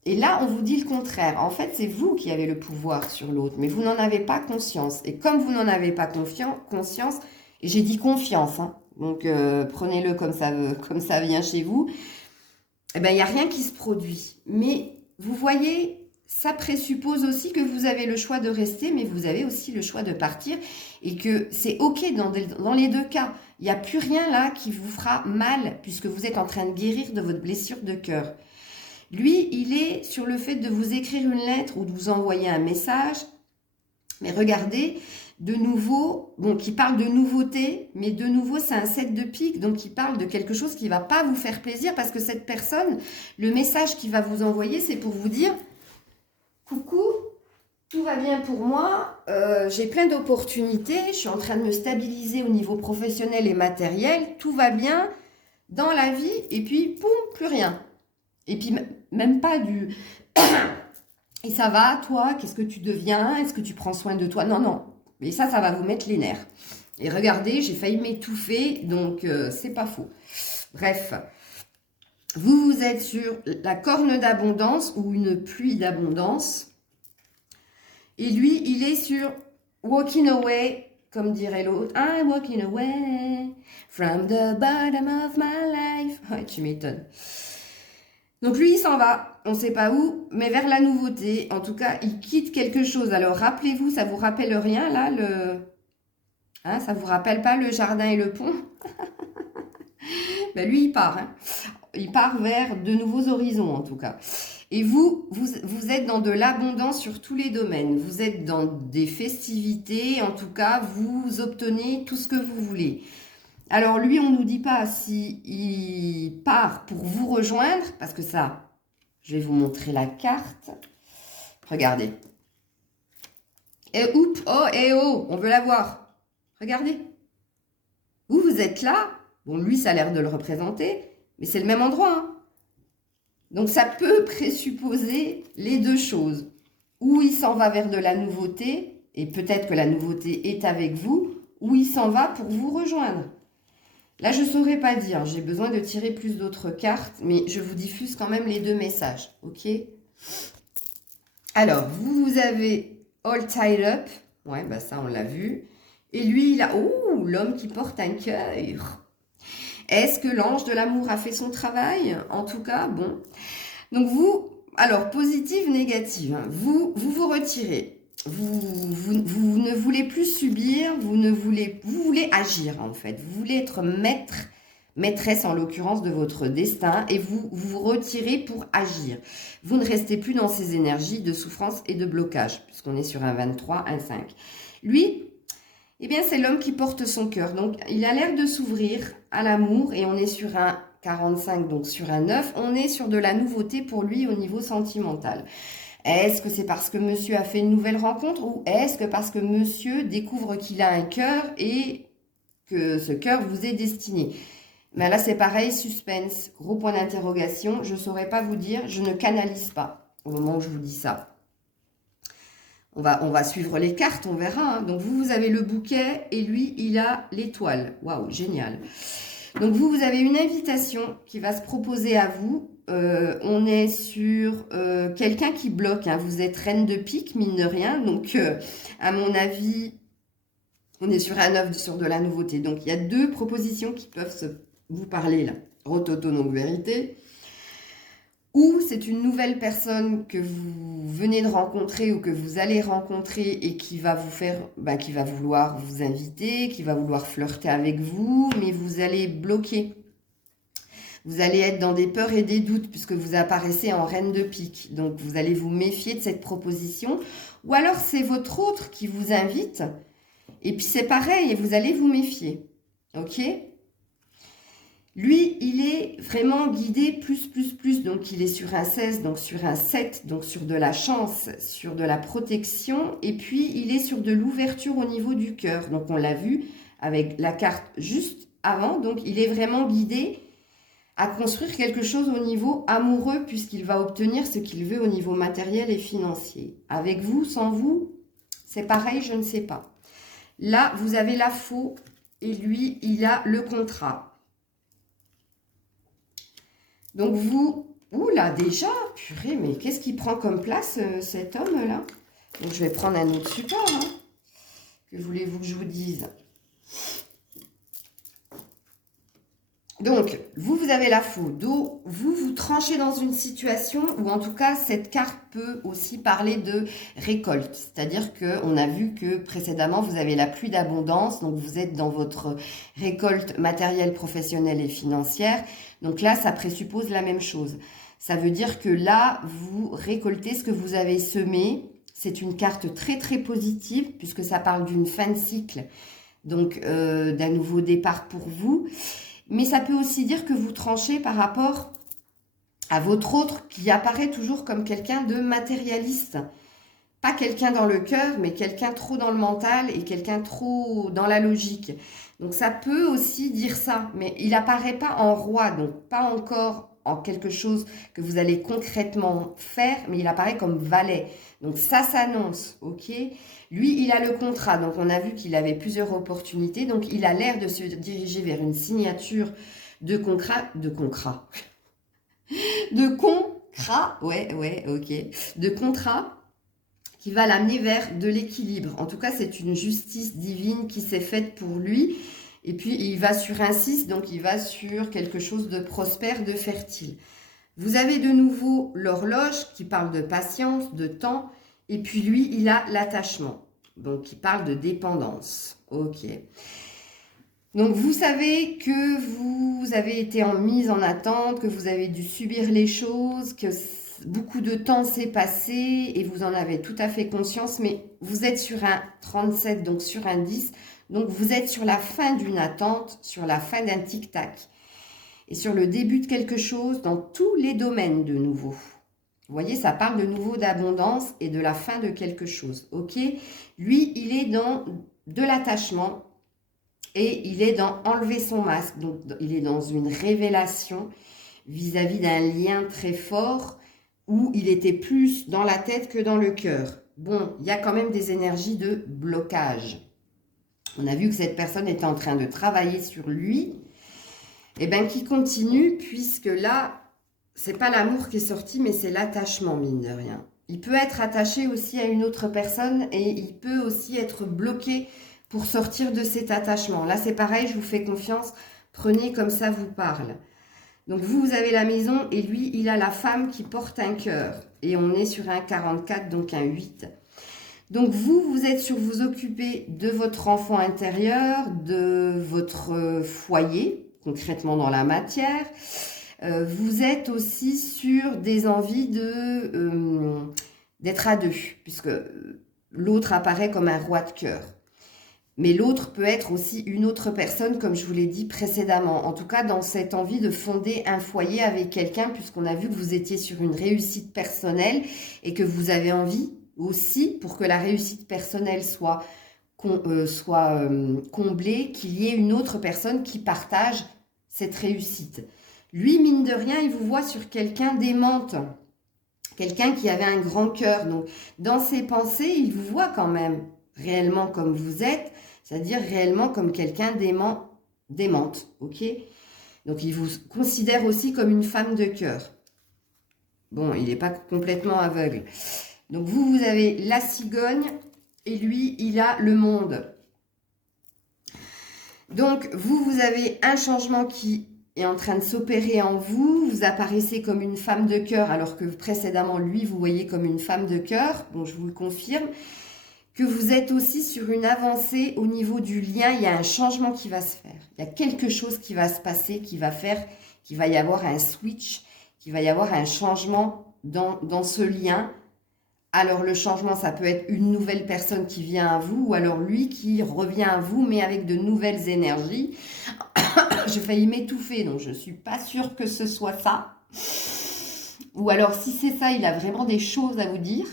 Et là, on vous dit le contraire. En fait, c'est vous qui avez le pouvoir sur l'autre, mais vous n'en avez pas conscience. Et comme vous n'en avez pas conscience, et j'ai dit confiance, hein, donc prenez-le comme ça vient chez vous, eh bien, il n'y a rien qui se produit. Mais vous voyez, ça présuppose aussi que vous avez le choix de rester, mais vous avez aussi le choix de partir et que c'est OK dans les deux cas. Il n'y a plus rien là qui vous fera mal puisque vous êtes en train de guérir de votre blessure de cœur. Lui, il est sur le fait de vous écrire une lettre ou de vous envoyer un message. Mais regardez, de nouveau, bon, qui parle de nouveauté, mais de nouveau, c'est un 7 de pique, donc il parle de quelque chose qui ne va pas vous faire plaisir parce que cette personne, le message qu'il va vous envoyer, c'est pour vous dire « Coucou, tout va bien pour moi, j'ai plein d'opportunités, je suis en train de me stabiliser au niveau professionnel et matériel, tout va bien dans la vie, et puis, poum, plus rien. » Et puis, même pas du... Et ça va, toi, qu'est-ce que tu deviens? Est-ce que tu prends soin de toi? Non, non. Et ça va vous mettre les nerfs. Et regardez, j'ai failli m'étouffer, donc c'est pas faux. Bref, vous êtes sur la corne d'abondance ou une pluie d'abondance. Et lui, il est sur walking away, comme dirait l'autre. I'm walking away from the bottom of my life. Ouais, tu m'étonnes. Donc lui, il s'en va, on ne sait pas où, mais vers la nouveauté. En tout cas, il quitte quelque chose. Alors rappelez-vous, ça vous rappelle rien là, hein, ça vous rappelle pas le jardin et le pont? Ben lui, il part. Hein. Il part vers de nouveaux horizons en tout cas. Et vous êtes dans de l'abondance sur tous les domaines. Vous êtes dans des festivités. En tout cas, vous obtenez tout ce que vous voulez. Alors lui, on ne nous dit pas s'il part pour vous rejoindre, parce que ça, je vais vous montrer la carte. Regardez. Et oups, oh, et oh, on veut la voir. Regardez. Vous êtes là. Bon, lui, ça a l'air de le représenter, mais c'est le même endroit. Hein. Donc ça peut présupposer les deux choses. Ou il s'en va vers de la nouveauté, et peut-être que la nouveauté est avec vous, ou il s'en va pour vous rejoindre. Là, je ne saurais pas dire. J'ai besoin de tirer plus d'autres cartes, mais je vous diffuse quand même les deux messages. Ok? Alors, vous avez All Tied Up. Ouais, bah ça, on l'a vu. Et lui, il a... Oh, l'homme qui porte un cœur. Est-ce que l'ange de l'amour a fait son travail? En tout cas, bon. Donc, vous... Alors, positive, négative. Vous retirez. Vous ne voulez plus subir, vous voulez agir en fait. Vous voulez être maîtresse en l'occurrence de votre destin et vous vous retirez pour agir. Vous ne restez plus dans ces énergies de souffrance et de blocage puisqu'on est sur un 23, un 5. Lui, eh bien c'est l'homme qui porte son cœur. Donc il a l'air de s'ouvrir à l'amour et on est sur un 45, donc sur un 9. On est sur de la nouveauté pour lui au niveau sentimental. Est-ce que c'est parce que monsieur a fait une nouvelle rencontre ou est-ce que parce que monsieur découvre qu'il a un cœur et que ce cœur vous est destiné? Mais là, c'est pareil, suspense, gros point d'interrogation. Je ne saurais pas vous dire, je ne canalise pas au moment où je vous dis ça. On va suivre les cartes, on verra. Hein. Donc, vous avez le bouquet et lui, il a l'étoile. Waouh, génial. Donc, vous avez une invitation qui va se proposer à vous. On est sur quelqu'un qui bloque. Hein. Vous êtes reine de pique, mine de rien. Donc, à mon avis, on est sur un œuf, sur de la nouveauté. Donc, il y a deux propositions qui peuvent vous parler là. Rototo, donc vérité. Ou c'est une nouvelle personne que vous venez de rencontrer ou que vous allez rencontrer et qui va vous faire, qui va vouloir vous inviter, qui va vouloir flirter avec vous, mais vous allez bloquer. Vous allez être dans des peurs et des doutes puisque vous apparaissez en reine de pique. Donc, vous allez vous méfier de cette proposition. Ou alors, c'est votre autre qui vous invite. Et puis, c'est pareil, et vous allez vous méfier. Ok ? Lui, il est vraiment guidé plus. Donc, il est sur un 16, donc sur un 7, donc sur de la chance, sur de la protection. Et puis, il est sur de l'ouverture au niveau du cœur. Donc, on l'a vu avec la carte juste avant. Donc, il est vraiment guidé à construire quelque chose au niveau amoureux puisqu'il va obtenir ce qu'il veut au niveau matériel et financier. Avec vous, sans vous, c'est pareil, je ne sais pas. Là, vous avez la faux et lui, il a le contrat. Donc vous, oula, déjà, purée, mais qu'est-ce qu'il prend comme place, cet homme-là? Donc je vais prendre un autre support, hein. Que voulez-vous que je vous dise? Donc, vous avez la faux. Donc, vous tranchez dans une situation où, en tout cas, cette carte peut aussi parler de récolte. C'est-à-dire qu'on a vu que précédemment, vous avez la pluie d'abondance. Donc, vous êtes dans votre récolte matérielle, professionnelle et financière. Donc là, ça présuppose la même chose. Ça veut dire que là, vous récoltez ce que vous avez semé. C'est une carte très positive puisque ça parle d'une fin de cycle. Donc, d'un nouveau départ pour vous. Mais ça peut aussi dire que vous tranchez par rapport à votre autre qui apparaît toujours comme quelqu'un de matérialiste. Pas quelqu'un dans le cœur, mais quelqu'un trop dans le mental et quelqu'un trop dans la logique. Donc ça peut aussi dire ça, mais il apparaît pas en roi, donc pas encore en quelque chose que vous allez concrètement faire, mais il apparaît comme valet. Donc ça s'annonce, ok? Lui, il a le contrat, donc on a vu qu'il avait plusieurs opportunités, donc il a l'air de se diriger vers une signature de contrat, de contrat qui va l'amener vers de l'équilibre. En tout cas, c'est une justice divine qui s'est faite pour lui. Et puis, il va sur un 6, donc il va sur quelque chose de prospère, de fertile. Vous avez de nouveau l'horloge qui parle de patience, de temps. Et puis, lui, il a l'attachement. Donc, qui parle de dépendance. Ok. Donc, vous savez que vous avez été mise en attente, que vous avez dû subir les choses, que beaucoup de temps s'est passé et vous en avez tout à fait conscience. Mais vous êtes sur un 37, donc sur un 10. Donc, vous êtes sur la fin d'une attente, sur la fin d'un tic-tac et sur le début de quelque chose dans tous les domaines de nouveau. Vous voyez, ça parle de nouveau d'abondance et de la fin de quelque chose, ok? Lui, il est dans de l'attachement et il est dans enlever son masque. Donc, il est dans une révélation vis-à-vis d'un lien très fort où il était plus dans la tête que dans le cœur. Bon, il y a quand même des énergies de blocage. On a vu que cette personne était en train de travailler sur lui. Et bien, qui continue, puisque là, c'est pas l'amour qui est sorti, mais c'est l'attachement, mine de rien. Il peut être attaché aussi à une autre personne et il peut aussi être bloqué pour sortir de cet attachement. Là, c'est pareil, je vous fais confiance. Prenez comme ça vous parle. Donc, vous avez la maison et lui, il a la femme qui porte un cœur. Et on est sur un 44, donc un 8. Donc, vous êtes sur vous occuper de votre enfant intérieur, de votre foyer, concrètement dans la matière. Vous êtes aussi sur des envies d'être à deux, puisque l'autre apparaît comme un roi de cœur. Mais l'autre peut être aussi une autre personne, comme je vous l'ai dit précédemment. En tout cas, dans cette envie de fonder un foyer avec quelqu'un, puisqu'on a vu que vous étiez sur une réussite personnelle et que vous avez envie aussi, pour que la réussite personnelle soit comblée, qu'il y ait une autre personne qui partage cette réussite. Lui, mine de rien, il vous voit sur quelqu'un d'aimante, quelqu'un qui avait un grand cœur. Donc, dans ses pensées, il vous voit quand même réellement comme vous êtes, c'est-à-dire réellement comme quelqu'un d'aimante, ok? Donc, il vous considère aussi comme une femme de cœur. Bon, il n'est pas complètement aveugle. Donc, vous avez la cigogne et lui, il a le monde. Donc, vous avez un changement qui est en train de s'opérer en vous. Vous apparaissez comme une femme de cœur, alors que précédemment, lui, vous voyez comme une femme de cœur. Bon, je vous le confirme. Que vous êtes aussi sur une avancée au niveau du lien. Il y a un changement qui va se faire. Il y a quelque chose qui va se passer, qui va faire, qu'il va y avoir un switch, qu'il va y avoir un changement dans ce lien. Alors, le changement, ça peut être une nouvelle personne qui vient à vous, ou alors lui qui revient à vous, mais avec de nouvelles énergies. J'ai failli m'étouffer, donc je ne suis pas sûre que ce soit ça. Ou alors, si c'est ça, il a vraiment des choses à vous dire.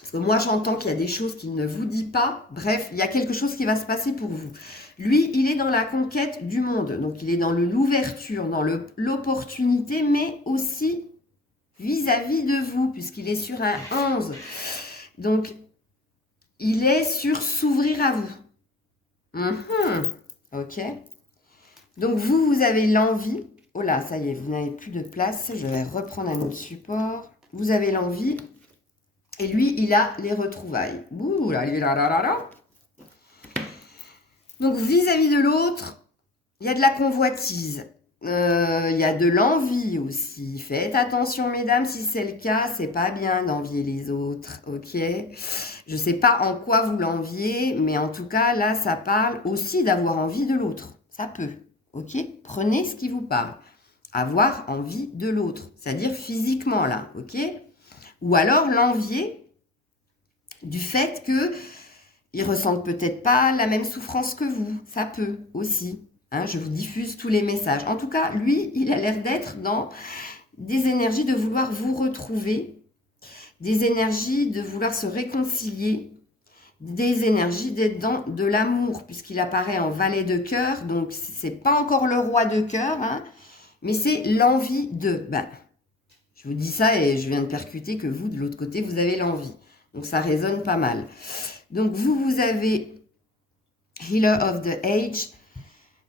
Parce que moi, j'entends qu'il y a des choses qu'il ne vous dit pas. Bref, il y a quelque chose qui va se passer pour vous. Lui, il est dans la conquête du monde. Donc, il est dans l'ouverture, dans l'opportunité, mais aussi vis-à-vis de vous, puisqu'il est sur un 11. Donc, il est sur s'ouvrir à vous. Ok. Donc, vous avez l'envie. Oh là, ça y est, vous n'avez plus de place. Je vais reprendre un autre support. Vous avez l'envie. Et lui, il a les retrouvailles. Ouh là là là là là. Donc, vis-à-vis de l'autre, il y a de la convoitise. Il y a de l'envie aussi. Faites attention, mesdames, si c'est le cas, c'est pas bien d'envier les autres, ok? Je sais pas en quoi vous l'enviez, mais en tout cas, là, ça parle aussi d'avoir envie de l'autre. Ça peut, ok? Prenez ce qui vous parle. Avoir envie de l'autre, c'est-à-dire physiquement, là, ok? Ou alors l'envier du fait que il ressente peut-être pas la même souffrance que vous. Ça peut aussi. Hein, je vous diffuse tous les messages. En tout cas, lui, il a l'air d'être dans des énergies de vouloir vous retrouver, des énergies de vouloir se réconcilier, des énergies d'être dans de l'amour, puisqu'il apparaît en valet de cœur. Donc, c'est pas encore le roi de cœur, hein, mais c'est l'envie de... je vous dis ça et je viens de percuter que vous, de l'autre côté, vous avez l'envie. Donc, ça résonne pas mal. Donc, vous avez Healer of the Age.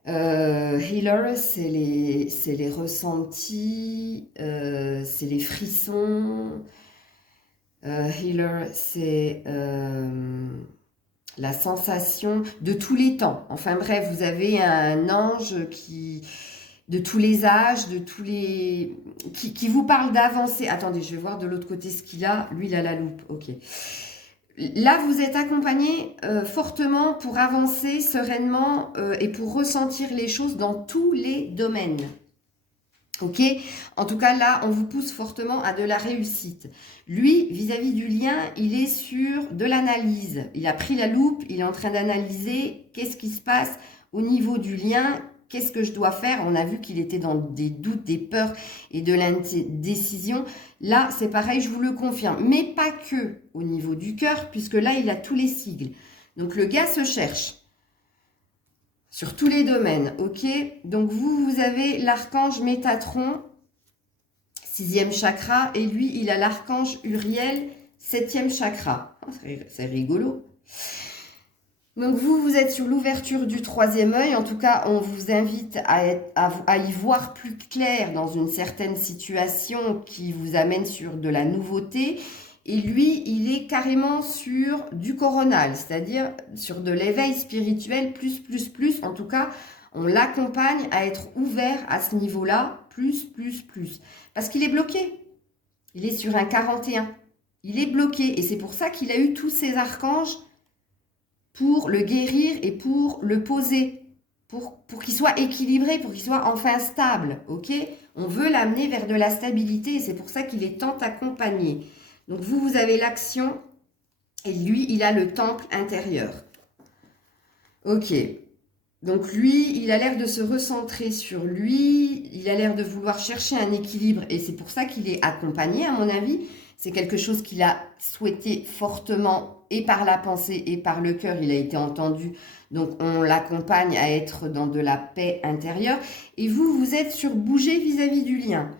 Healer, c'est les ressentis, c'est les frissons. Healer, c'est la sensation de tous les temps. Enfin bref, vous avez un ange de tous les âges, qui vous parle d'avancer. Attendez, je vais voir de l'autre côté ce qu'il a. Lui, il a la loupe. Ok. Là, vous êtes accompagné fortement pour avancer sereinement et pour ressentir les choses dans tous les domaines. Ok? En tout cas, là, on vous pousse fortement à de la réussite. Lui, vis-à-vis du lien, il est sur de l'analyse. Il a pris la loupe, il est en train d'analyser qu'est-ce qui se passe au niveau du lien. Qu'est-ce que je dois faire? On a vu qu'il était dans des doutes, des peurs et de l'indécision. Là, c'est pareil, je vous le confirme. Mais pas que au niveau du cœur, puisque là, il a tous les sigles. Donc, le gars se cherche sur tous les domaines, ok? Donc, vous avez l'archange Métatron, 6e chakra, et lui, il a l'archange Uriel, 7e chakra. C'est rigolo. Donc, vous êtes sur l'ouverture du 3e œil. En tout cas, on vous invite à y voir plus clair dans une certaine situation qui vous amène sur de la nouveauté. Et lui, il est carrément sur du coronal, c'est-à-dire sur de l'éveil spirituel plus. En tout cas, on l'accompagne à être ouvert à ce niveau-là, plus. Parce qu'il est bloqué. Il est sur un 41. Il est bloqué. Et c'est pour ça qu'il a eu tous ces archanges pour le guérir et pour le poser, pour qu'il soit équilibré, pour qu'il soit enfin stable, ok? On veut l'amener vers de la stabilité et c'est pour ça qu'il est tant accompagné. Donc, vous avez l'action et lui, il a le temple intérieur. Ok. Donc lui, il a l'air de se recentrer sur lui, il a l'air de vouloir chercher un équilibre et c'est pour ça qu'il est accompagné à mon avis. C'est quelque chose qu'il a souhaité fortement et par la pensée et par le cœur, il a été entendu. Donc on l'accompagne à être dans de la paix intérieure. Et vous, vous êtes sur bouger vis-à-vis du lien.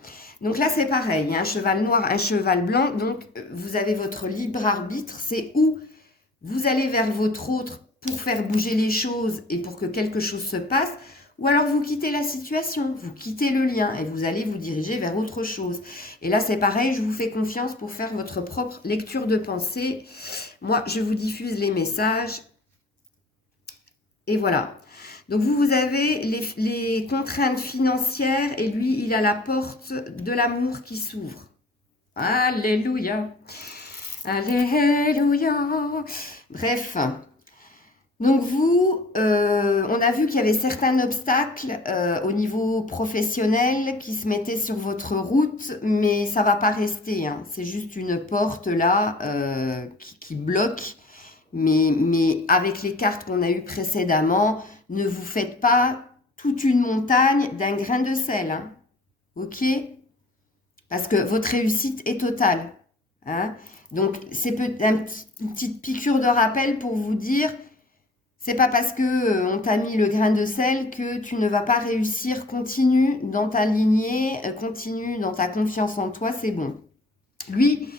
Donc là c'est pareil, il y a un cheval noir, un cheval blanc, donc vous avez votre libre arbitre, c'est où vous allez vers votre autre pour faire bouger les choses et pour que quelque chose se passe, ou alors vous quittez la situation, vous quittez le lien et vous allez vous diriger vers autre chose. Et là, c'est pareil, je vous fais confiance pour faire votre propre lecture de pensée. Moi, je vous diffuse les messages. Et voilà. Donc, vous avez les contraintes financières et lui, il a la porte de l'amour qui s'ouvre. Alléluia. Alléluia. Bref. Donc vous, on a vu qu'il y avait certains obstacles au niveau professionnel qui se mettaient sur votre route, mais ça va pas rester, hein. C'est juste une porte là qui bloque, mais avec les cartes qu'on a eues précédemment, ne vous faites pas toute une montagne d'un grain de sel, hein. Ok? Parce que votre réussite est totale, hein. Donc c'est une petite piqûre de rappel pour vous dire... C'est pas parce que on t'a mis le grain de sel que tu ne vas pas réussir. Continue dans ta lignée, continue dans ta confiance en toi, c'est bon. Lui,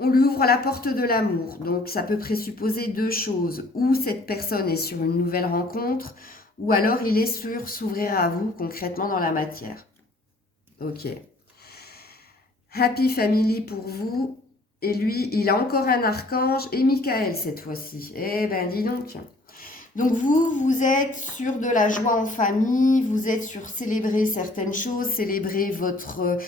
on lui ouvre la porte de l'amour. Donc, ça peut présupposer deux choses. Ou cette personne est sur une nouvelle rencontre, ou alors il est sur s'ouvrir à vous concrètement dans la matière. Ok. Happy Family pour vous. Et lui, il a encore un archange et Michael cette fois-ci. Eh ben, dis donc. Donc vous êtes sur de la joie en famille, vous êtes sur célébrer certaines choses, célébrer votre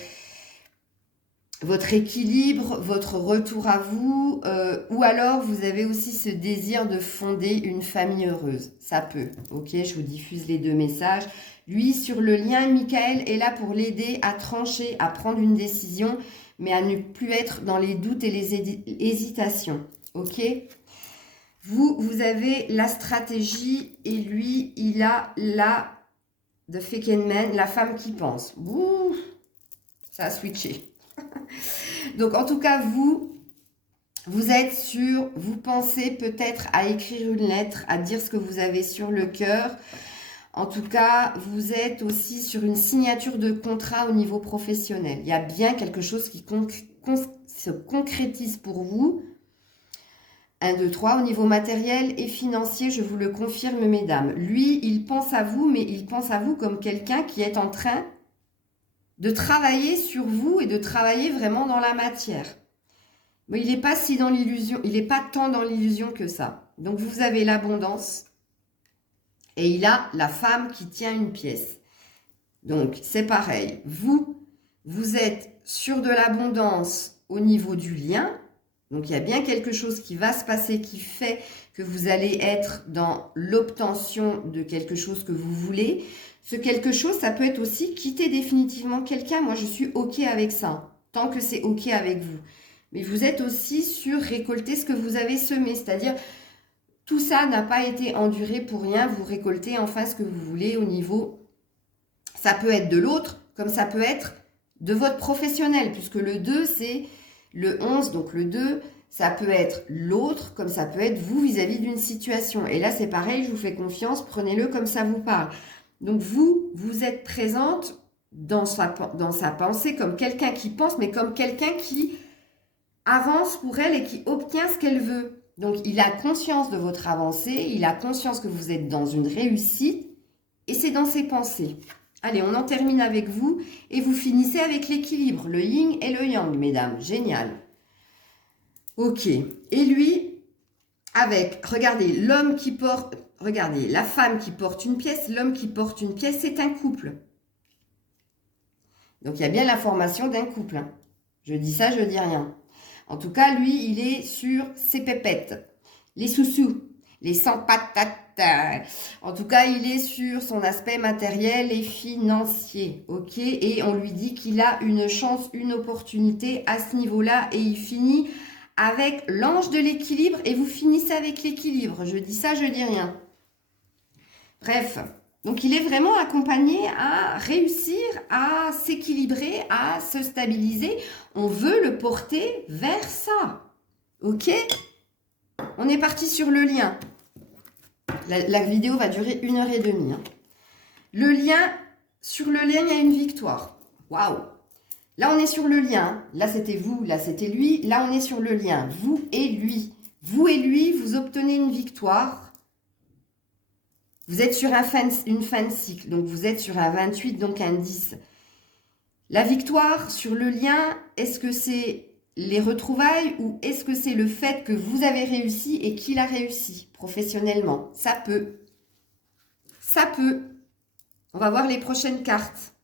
équilibre, votre retour à vous, ou alors vous avez aussi ce désir de fonder une famille heureuse. Ça peut, ok, je vous diffuse les deux messages. Lui, sur le lien, Michael est là pour l'aider à trancher, à prendre une décision, mais à ne plus être dans les doutes et les hésitations, ok ? Vous avez la stratégie et lui, il a la de Fake Man, la femme qui pense. Ouh, ça a switché. Donc, en tout cas, vous êtes sur, vous pensez peut-être à écrire une lettre, à dire ce que vous avez sur le cœur. En tout cas, vous êtes aussi sur une signature de contrat au niveau professionnel. Il y a bien quelque chose qui se concrétise pour vous. 1, 2, 3, au niveau matériel et financier, je vous le confirme, mesdames. Lui, il pense à vous, mais il pense à vous comme quelqu'un qui est en train de travailler sur vous et de travailler vraiment dans la matière. Mais il n'est pas si dans l'illusion, il n'est pas tant dans l'illusion que ça. Donc, vous avez l'abondance et il a la femme qui tient une pièce. Donc, c'est pareil. Vous êtes sur de l'abondance au niveau du lien. Donc, il y a bien quelque chose qui va se passer qui fait que vous allez être dans l'obtention de quelque chose que vous voulez. Ce quelque chose, ça peut être aussi quitter définitivement quelqu'un. Moi, je suis OK avec ça, tant que c'est OK avec vous. Mais vous êtes aussi sur récolter ce que vous avez semé. C'est-à-dire, tout ça n'a pas été enduré pour rien. Vous récoltez enfin ce que vous voulez au niveau... Ça peut être de l'autre, comme ça peut être de votre professionnel, puisque le 2, c'est... Le 11, donc le 2, ça peut être l'autre, comme ça peut être vous vis-à-vis d'une situation. Et là, c'est pareil, je vous fais confiance, prenez-le comme ça vous parle. Donc, vous êtes présente dans sa pensée comme quelqu'un qui pense, mais comme quelqu'un qui avance pour elle et qui obtient ce qu'elle veut. Donc, il a conscience de votre avancée, il a conscience que vous êtes dans une réussite, et c'est dans ses pensées. Allez, on en termine avec vous et vous finissez avec l'équilibre, le yin et le yang, mesdames. Génial. Ok. Et lui, avec, regardez, l'homme qui porte, regardez, la femme qui porte une pièce, l'homme qui porte une pièce, c'est un couple. Donc, il y a bien la formation d'un couple, hein. Je dis ça, je dis rien. En tout cas, lui, il est sur ses pépettes, les sous-sous, les sans patates. En tout cas, il est sur son aspect matériel et financier, ok? Et on lui dit qu'il a une chance, une opportunité à ce niveau-là et il finit avec l'ange de l'équilibre et vous finissez avec l'équilibre. Je dis ça, je dis rien. Bref, donc il est vraiment accompagné à réussir à s'équilibrer, à se stabiliser. On veut le porter vers ça. Ok? On est parti sur le lien. La vidéo va durer 1h30. Hein. Le lien, sur le lien, il y a une victoire. Waouh! Là, on est sur le lien. Là, c'était vous, là, c'était lui. Là, on est sur le lien. Vous et lui. Vous et lui, vous obtenez une victoire. Vous êtes sur une fin de cycle. Donc, vous êtes sur un 28, donc un 10. La victoire sur le lien, est-ce que c'est les retrouvailles ou est-ce que c'est le fait que vous avez réussi et qu'il a réussi professionnellement? Ça peut. Ça peut. On va voir les prochaines cartes.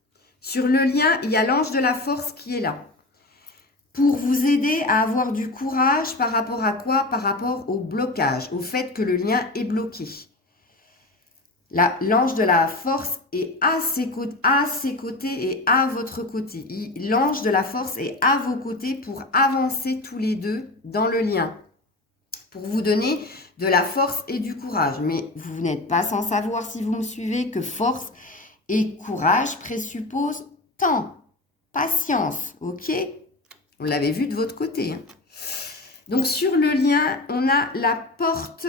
Sur le lien, il y a l'ange de la force qui est là. Pour vous aider à avoir du courage par rapport à quoi? Par rapport au blocage, au fait que le lien est bloqué. L'ange de la force est à ses côtés et à votre côté. L'ange de la force est à vos côtés pour avancer tous les deux dans le lien. Pour vous donner de la force et du courage. Mais vous n'êtes pas sans savoir, si vous me suivez, que force et courage présupposent temps, patience, ok? On l'avait vu de votre côté. Hein. Donc, sur le lien, on a la porte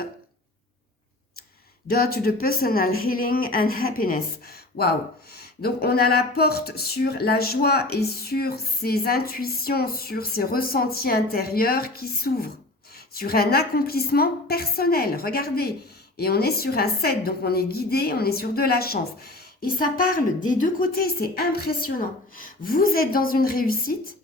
Door to the personal healing and happiness. Waouh! Donc, on a la porte sur la joie et sur ses intuitions, sur ses ressentis intérieurs qui s'ouvrent. Sur un accomplissement personnel. Regardez. Et on est sur un 7, donc on est guidé, on est sur de la chance. Et ça parle des deux côtés, c'est impressionnant. Vous êtes dans une réussite,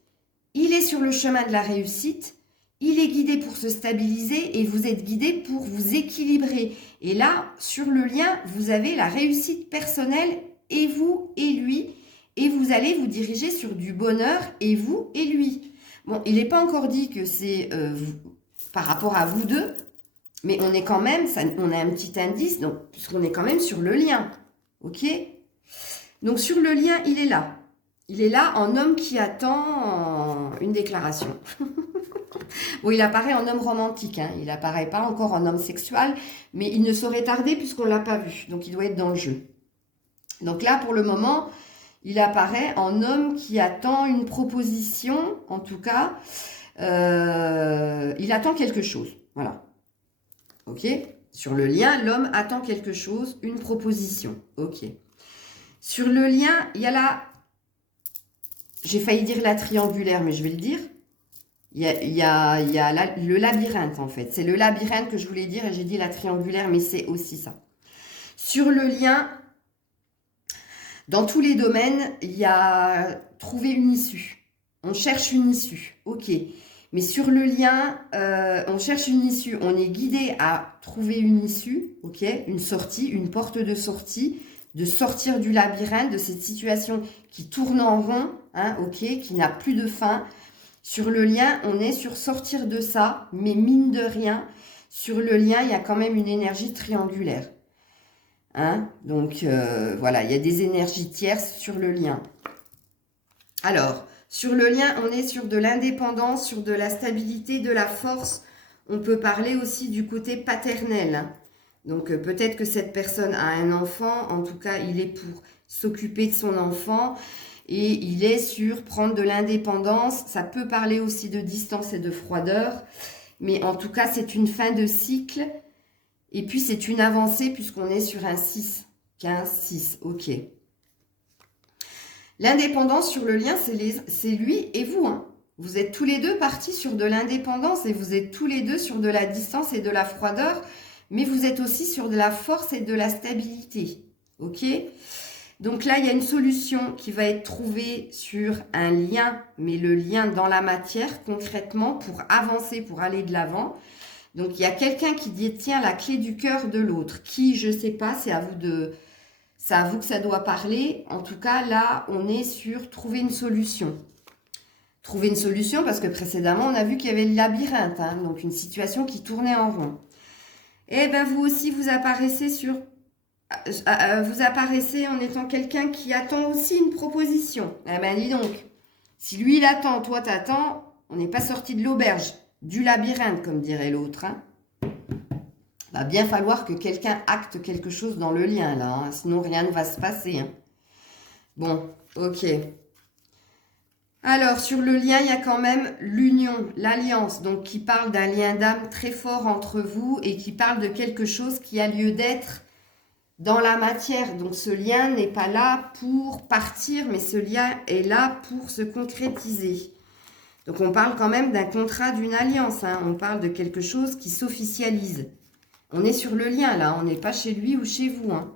il est sur le chemin de la réussite, il est guidé pour se stabiliser et vous êtes guidé pour vous équilibrer. Et là, sur le lien, vous avez la réussite personnelle et vous et lui. Et vous allez vous diriger sur du bonheur et vous et lui. Bon, il n'est pas encore dit que c'est par rapport à vous deux, mais on est quand même, on a un petit indice, donc, puisqu'on est quand même sur le lien. Ok? Donc, sur le lien, il est là. Il est là en homme qui attend une déclaration. Bon, il apparaît en homme romantique. Hein. Il n'apparaît pas encore en homme sexuel, mais il ne saurait tarder puisqu'on ne l'a pas vu. Donc, il doit être dans le jeu. Donc là, pour le moment, il apparaît en homme qui attend une proposition. En tout cas, il attend quelque chose. Voilà. Ok? Sur le lien, l'homme attend quelque chose, une proposition. Ok. Sur le lien, il y a la... J'ai failli dire la triangulaire, mais je vais le dire. Il y a le labyrinthe, en fait. C'est le labyrinthe que je voulais dire et j'ai dit la triangulaire, mais c'est aussi ça. Sur le lien, dans tous les domaines, il y a trouver une issue. On cherche une issue. Ok. Mais sur le lien, on cherche une issue. On est guidé à trouver une issue, ok, une sortie, une porte de sortie, de sortir du labyrinthe, de cette situation qui tourne en rond, hein, ok, qui n'a plus de fin. Sur le lien, on est sur sortir de ça, mais mine de rien, sur le lien, il y a quand même une énergie triangulaire. Hein, donc, voilà, il y a des énergies tierces sur le lien. Alors, sur le lien, on est sur de l'indépendance, sur de la stabilité, de la force. On peut parler aussi du côté paternel. Donc, peut-être que cette personne a un enfant. En tout cas, il est pour s'occuper de son enfant. Et il est sur prendre de l'indépendance. Ça peut parler aussi de distance et de froideur. Mais en tout cas, c'est une fin de cycle. Et puis, c'est une avancée puisqu'on est sur un 6. 15, 6. Ok. L'indépendance sur le lien, c'est lui et vous. Hein. Vous êtes tous les deux partis sur de l'indépendance et vous êtes tous les deux sur de la distance et de la froideur, mais vous êtes aussi sur de la force et de la stabilité. Ok? Donc là, il y a une solution qui va être trouvée sur un lien, mais le lien dans la matière, concrètement, pour avancer, pour aller de l'avant. Donc, il y a quelqu'un qui détient la clé du cœur de l'autre. Qui, je ne sais pas, c'est à vous de... C'est à vous que ça doit parler. En tout cas, là, on est sur trouver une solution. Trouver une solution parce que précédemment, on a vu qu'il y avait le labyrinthe. Hein, donc, une situation qui tournait en rond. Et bien, vous aussi, vous apparaissez en étant quelqu'un qui attend aussi une proposition. Eh bien, dis donc. Si lui, il attend, toi, t'attends, on n'est pas sorti de l'auberge. Du labyrinthe, comme dirait l'autre. Hein. Va bien falloir que quelqu'un acte quelque chose dans le lien, là. Hein, sinon, rien ne va se passer. Hein. Bon, ok. Alors, sur le lien, il y a quand même l'union, l'alliance, donc qui parle d'un lien d'âme très fort entre vous et qui parle de quelque chose qui a lieu d'être dans la matière. Donc, ce lien n'est pas là pour partir, mais ce lien est là pour se concrétiser. Donc, on parle quand même d'un contrat, d'une alliance. Hein. On parle de quelque chose qui s'officialise. On est sur le lien, là. On n'est pas chez lui ou chez vous, hein.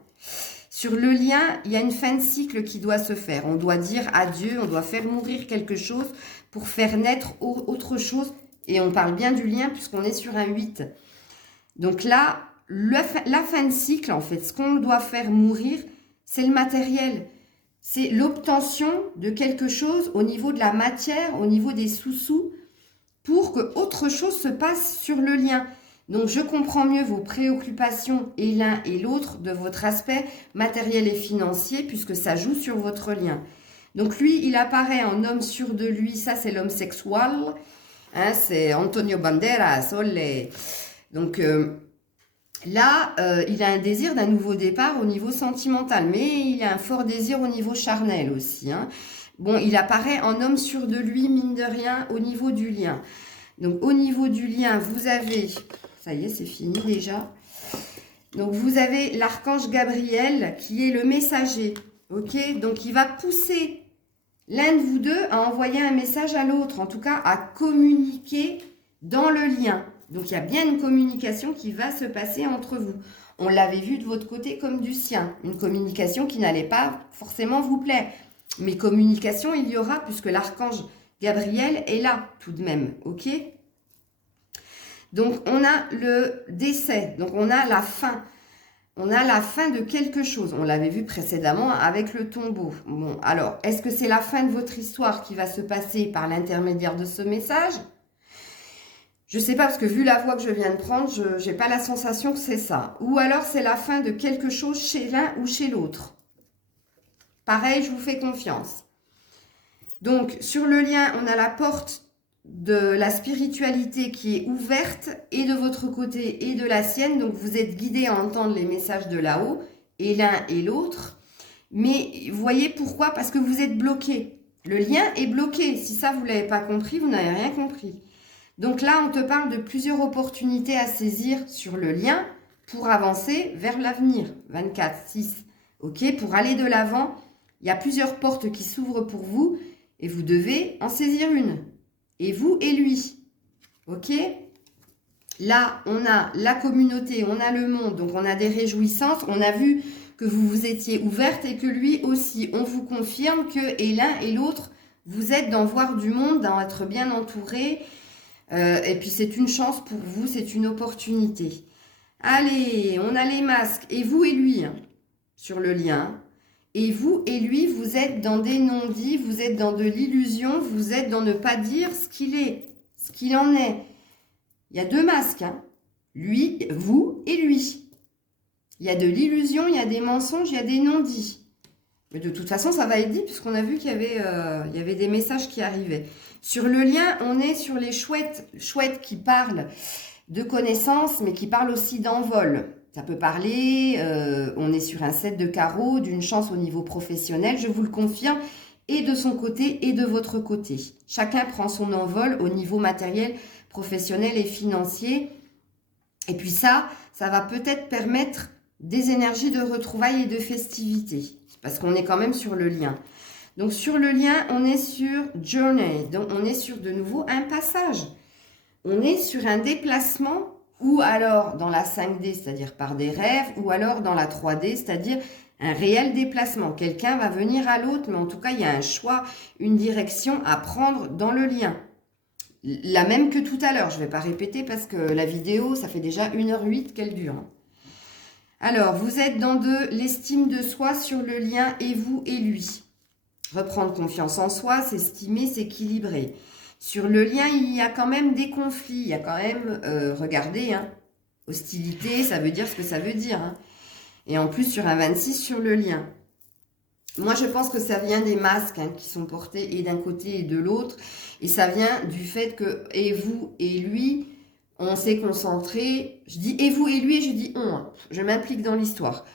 Sur le lien, il y a une fin de cycle qui doit se faire. On doit dire adieu, on doit faire mourir quelque chose pour faire naître autre chose. Et on parle bien du lien puisqu'on est sur un 8. Donc là, la fin de cycle, en fait, ce qu'on doit faire mourir, c'est le matériel. C'est l'obtention de quelque chose au niveau de la matière, au niveau des sous-sous, pour que autre chose se passe sur le lien. Donc, je comprends mieux vos préoccupations et l'un et l'autre de votre aspect matériel et financier puisque ça joue sur votre lien. Donc, lui, il apparaît en homme sûr de lui. Ça, c'est l'homme sexuel. Hein, c'est Antonio Banderas. Olé. Donc, là, il a un désir d'un nouveau départ au niveau sentimental. Mais il a un fort désir au niveau charnel aussi. Hein. Bon, il apparaît en homme sûr de lui, mine de rien, au niveau du lien. Donc, au niveau du lien, vous avez... Ça y est, c'est fini déjà. Donc, vous avez l'archange Gabriel qui est le messager. Ok? Donc, il va pousser l'un de vous deux à envoyer un message à l'autre. En tout cas, à communiquer dans le lien. Donc, il y a bien une communication qui va se passer entre vous. On l'avait vu de votre côté comme du sien. Une communication qui n'allait pas forcément vous plaire. Mais communication, il y aura puisque l'archange Gabriel est là tout de même. Ok? Donc, on a le décès. Donc, on a la fin. On a la fin de quelque chose. On l'avait vu précédemment avec le tombeau. Bon, alors, est-ce que c'est la fin de votre histoire qui va se passer par l'intermédiaire de ce message? Je ne sais pas, parce que vu la voix que je viens de prendre, je n'ai pas la sensation que c'est ça. Ou alors, c'est la fin de quelque chose chez l'un ou chez l'autre. Pareil, je vous fais confiance. Donc, sur le lien, on a la porte de la spiritualité qui est ouverte et de votre côté et de la sienne. Donc, vous êtes guidés à entendre les messages de là-haut et l'un et l'autre. Mais vous voyez pourquoi? Parce que vous êtes bloqué. Le lien est bloqué. Si ça, vous ne l'avez pas compris, vous n'avez rien compris. Donc là, on te parle de plusieurs opportunités à saisir sur le lien pour avancer vers l'avenir. 24, 6. OK? Pour aller de l'avant, il y a plusieurs portes qui s'ouvrent pour vous et vous devez en saisir une. Et vous et lui. Ok? Là, on a la communauté, on a le monde, donc on a des réjouissances. On a vu que vous vous étiez ouverte et que lui aussi. On vous confirme que et l'un et l'autre, vous êtes dans voir du monde, dans être bien entouré. Et puis, c'est une chance pour vous, c'est une opportunité. Allez, on a les masques. Et vous et lui, hein, sur le lien. Et vous et lui, vous êtes dans des non-dits, vous êtes dans de l'illusion, vous êtes dans ne pas dire ce qu'il est, ce qu'il en est. Il y a deux masques, hein. Lui, vous et lui. Il y a de l'illusion, il y a des mensonges, il y a des non-dits. Mais de toute façon, ça va être dit puisqu'on a vu qu'il y avait des messages qui arrivaient. Sur le lien, on est sur les chouettes qui parlent de connaissances, mais qui parlent aussi d'envol. Ça peut parler, on est sur un 7 de carreau, d'une chance au niveau professionnel, je vous le confirme, et de son côté et de votre côté. Chacun prend son envol au niveau matériel, professionnel et financier. Et puis ça va peut-être permettre des énergies de retrouvailles et de festivités, parce qu'on est quand même sur le lien. Donc sur le lien, on est sur journey, donc on est sur de nouveau un passage. On est sur un déplacement ou alors dans la 5D, c'est-à-dire par des rêves, ou alors dans la 3D, c'est-à-dire un réel déplacement. Quelqu'un va venir à l'autre, mais en tout cas, il y a un choix, une direction à prendre dans le lien. La même que tout à l'heure, je ne vais pas répéter parce que la vidéo, ça fait déjà 1h08 qu'elle dure. Alors, vous êtes dans de l'estime de soi sur le lien et vous et lui. Reprendre confiance en soi, s'estimer, s'équilibrer. Sur le lien, il y a quand même des conflits. Il y a quand même, regardez, hein, hostilité, ça veut dire ce que ça veut dire. Hein. Et en plus, sur un 26, sur le lien. Moi, je pense que ça vient des masques hein, qui sont portés et d'un côté et de l'autre. Et ça vient du fait que, et vous et lui, On s'est concentré, je dis et vous et lui, et je dis on, hein. Je m'implique dans l'histoire.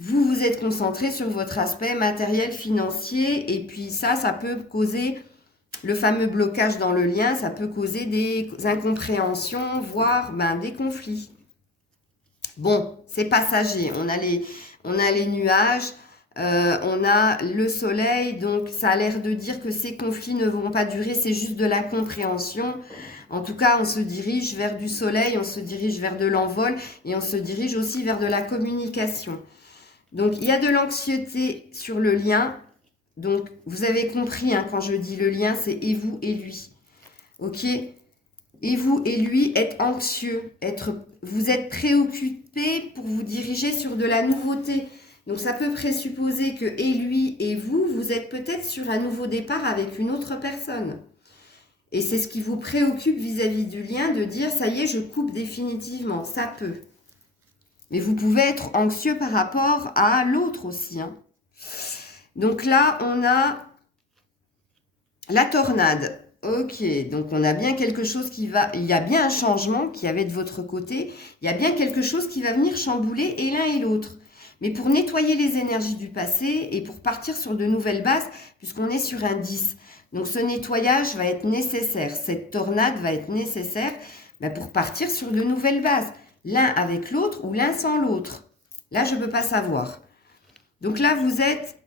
Vous vous êtes concentré sur votre aspect matériel, financier, et puis ça peut causer le fameux blocage dans le lien, ça peut causer des incompréhensions, voire des conflits. Bon, c'est passager, on a les nuages, on a le soleil, donc ça a l'air de dire que ces conflits ne vont pas durer, c'est juste de l'incompréhension. En tout cas, on se dirige vers du soleil, on se dirige vers de l'envol et on se dirige aussi vers de la communication. Donc, il y a de l'anxiété sur le lien. Donc, vous avez compris, hein, quand je dis le lien, c'est et vous et lui. Ok ? Et vous et lui êtes anxieux, vous êtes préoccupé pour vous diriger sur de la nouveauté. Donc, ça peut présupposer que et lui et vous, vous êtes peut-être sur un nouveau départ avec une autre personne. Et c'est ce qui vous préoccupe vis-à-vis du lien, de dire, ça y est, je coupe définitivement, ça peut. Mais vous pouvez être anxieux par rapport à l'autre aussi, hein. Donc là, on a la tornade. Ok, donc on a bien quelque chose qui va... Il y a bien un changement qui avait de votre côté. Il y a bien quelque chose qui va venir chambouler et l'un et l'autre. Mais pour nettoyer les énergies du passé et pour partir sur de nouvelles bases, puisqu'on est sur un 10. Donc ce nettoyage va être nécessaire. Cette tornade va être nécessaire pour partir sur de nouvelles bases. L'un avec l'autre ou l'un sans l'autre. Là, je ne peux pas savoir. Donc là, vous êtes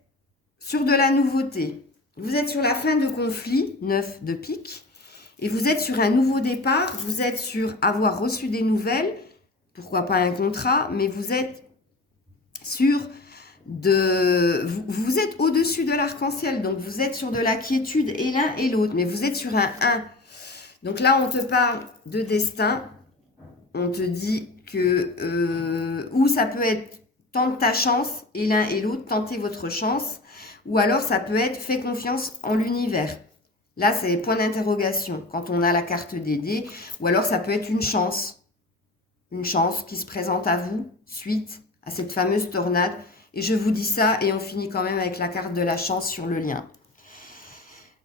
sur de la nouveauté. Vous êtes sur la fin de conflit, 9 de pique. Et vous êtes sur un nouveau départ. Vous êtes sur avoir reçu des nouvelles. Pourquoi pas un contrat. Mais vous êtes sur de... Vous êtes au-dessus de l'arc-en-ciel. Donc, vous êtes sur de la quiétude et l'un et l'autre. Mais vous êtes sur un 1. Donc là, on te parle de destin. On te dit que ou ça peut être tente ta chance et l'un et l'autre, tentez votre chance. Ou alors ça peut être fais confiance en l'univers. Là, c'est point d'interrogation quand on a la carte des dés. Ou alors ça peut être une chance. Une chance qui se présente à vous suite à cette fameuse tornade. Et je vous dis ça et on finit quand même avec la carte de la chance sur le lien.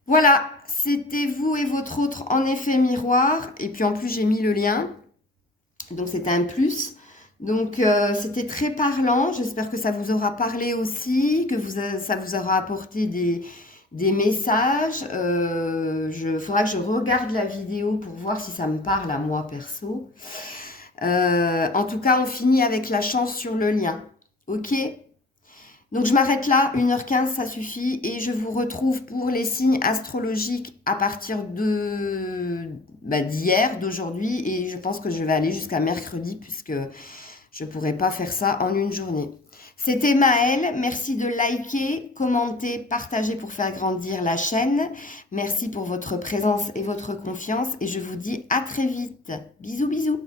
Voilà, c'était vous et votre autre en effet miroir. Et puis en plus, j'ai mis le lien. Donc, c'était un plus. Donc, c'était très parlant. J'espère que ça vous aura parlé aussi, que ça vous aura apporté des messages. Faudra que je regarde la vidéo pour voir si ça me parle à moi, perso. En tout cas, on finit avec la chance sur le lien. Ok ? Donc, je m'arrête là. 1h15, ça suffit. Et je vous retrouve pour les signes astrologiques à partir d'hier, d'aujourd'hui. Et je pense que je vais aller jusqu'à mercredi puisque je ne pourrai pas faire ça en une journée. C'était Maëlle. Merci de liker, commenter, partager pour faire grandir la chaîne. Merci pour votre présence et votre confiance. Et je vous dis à très vite. Bisous, bisous.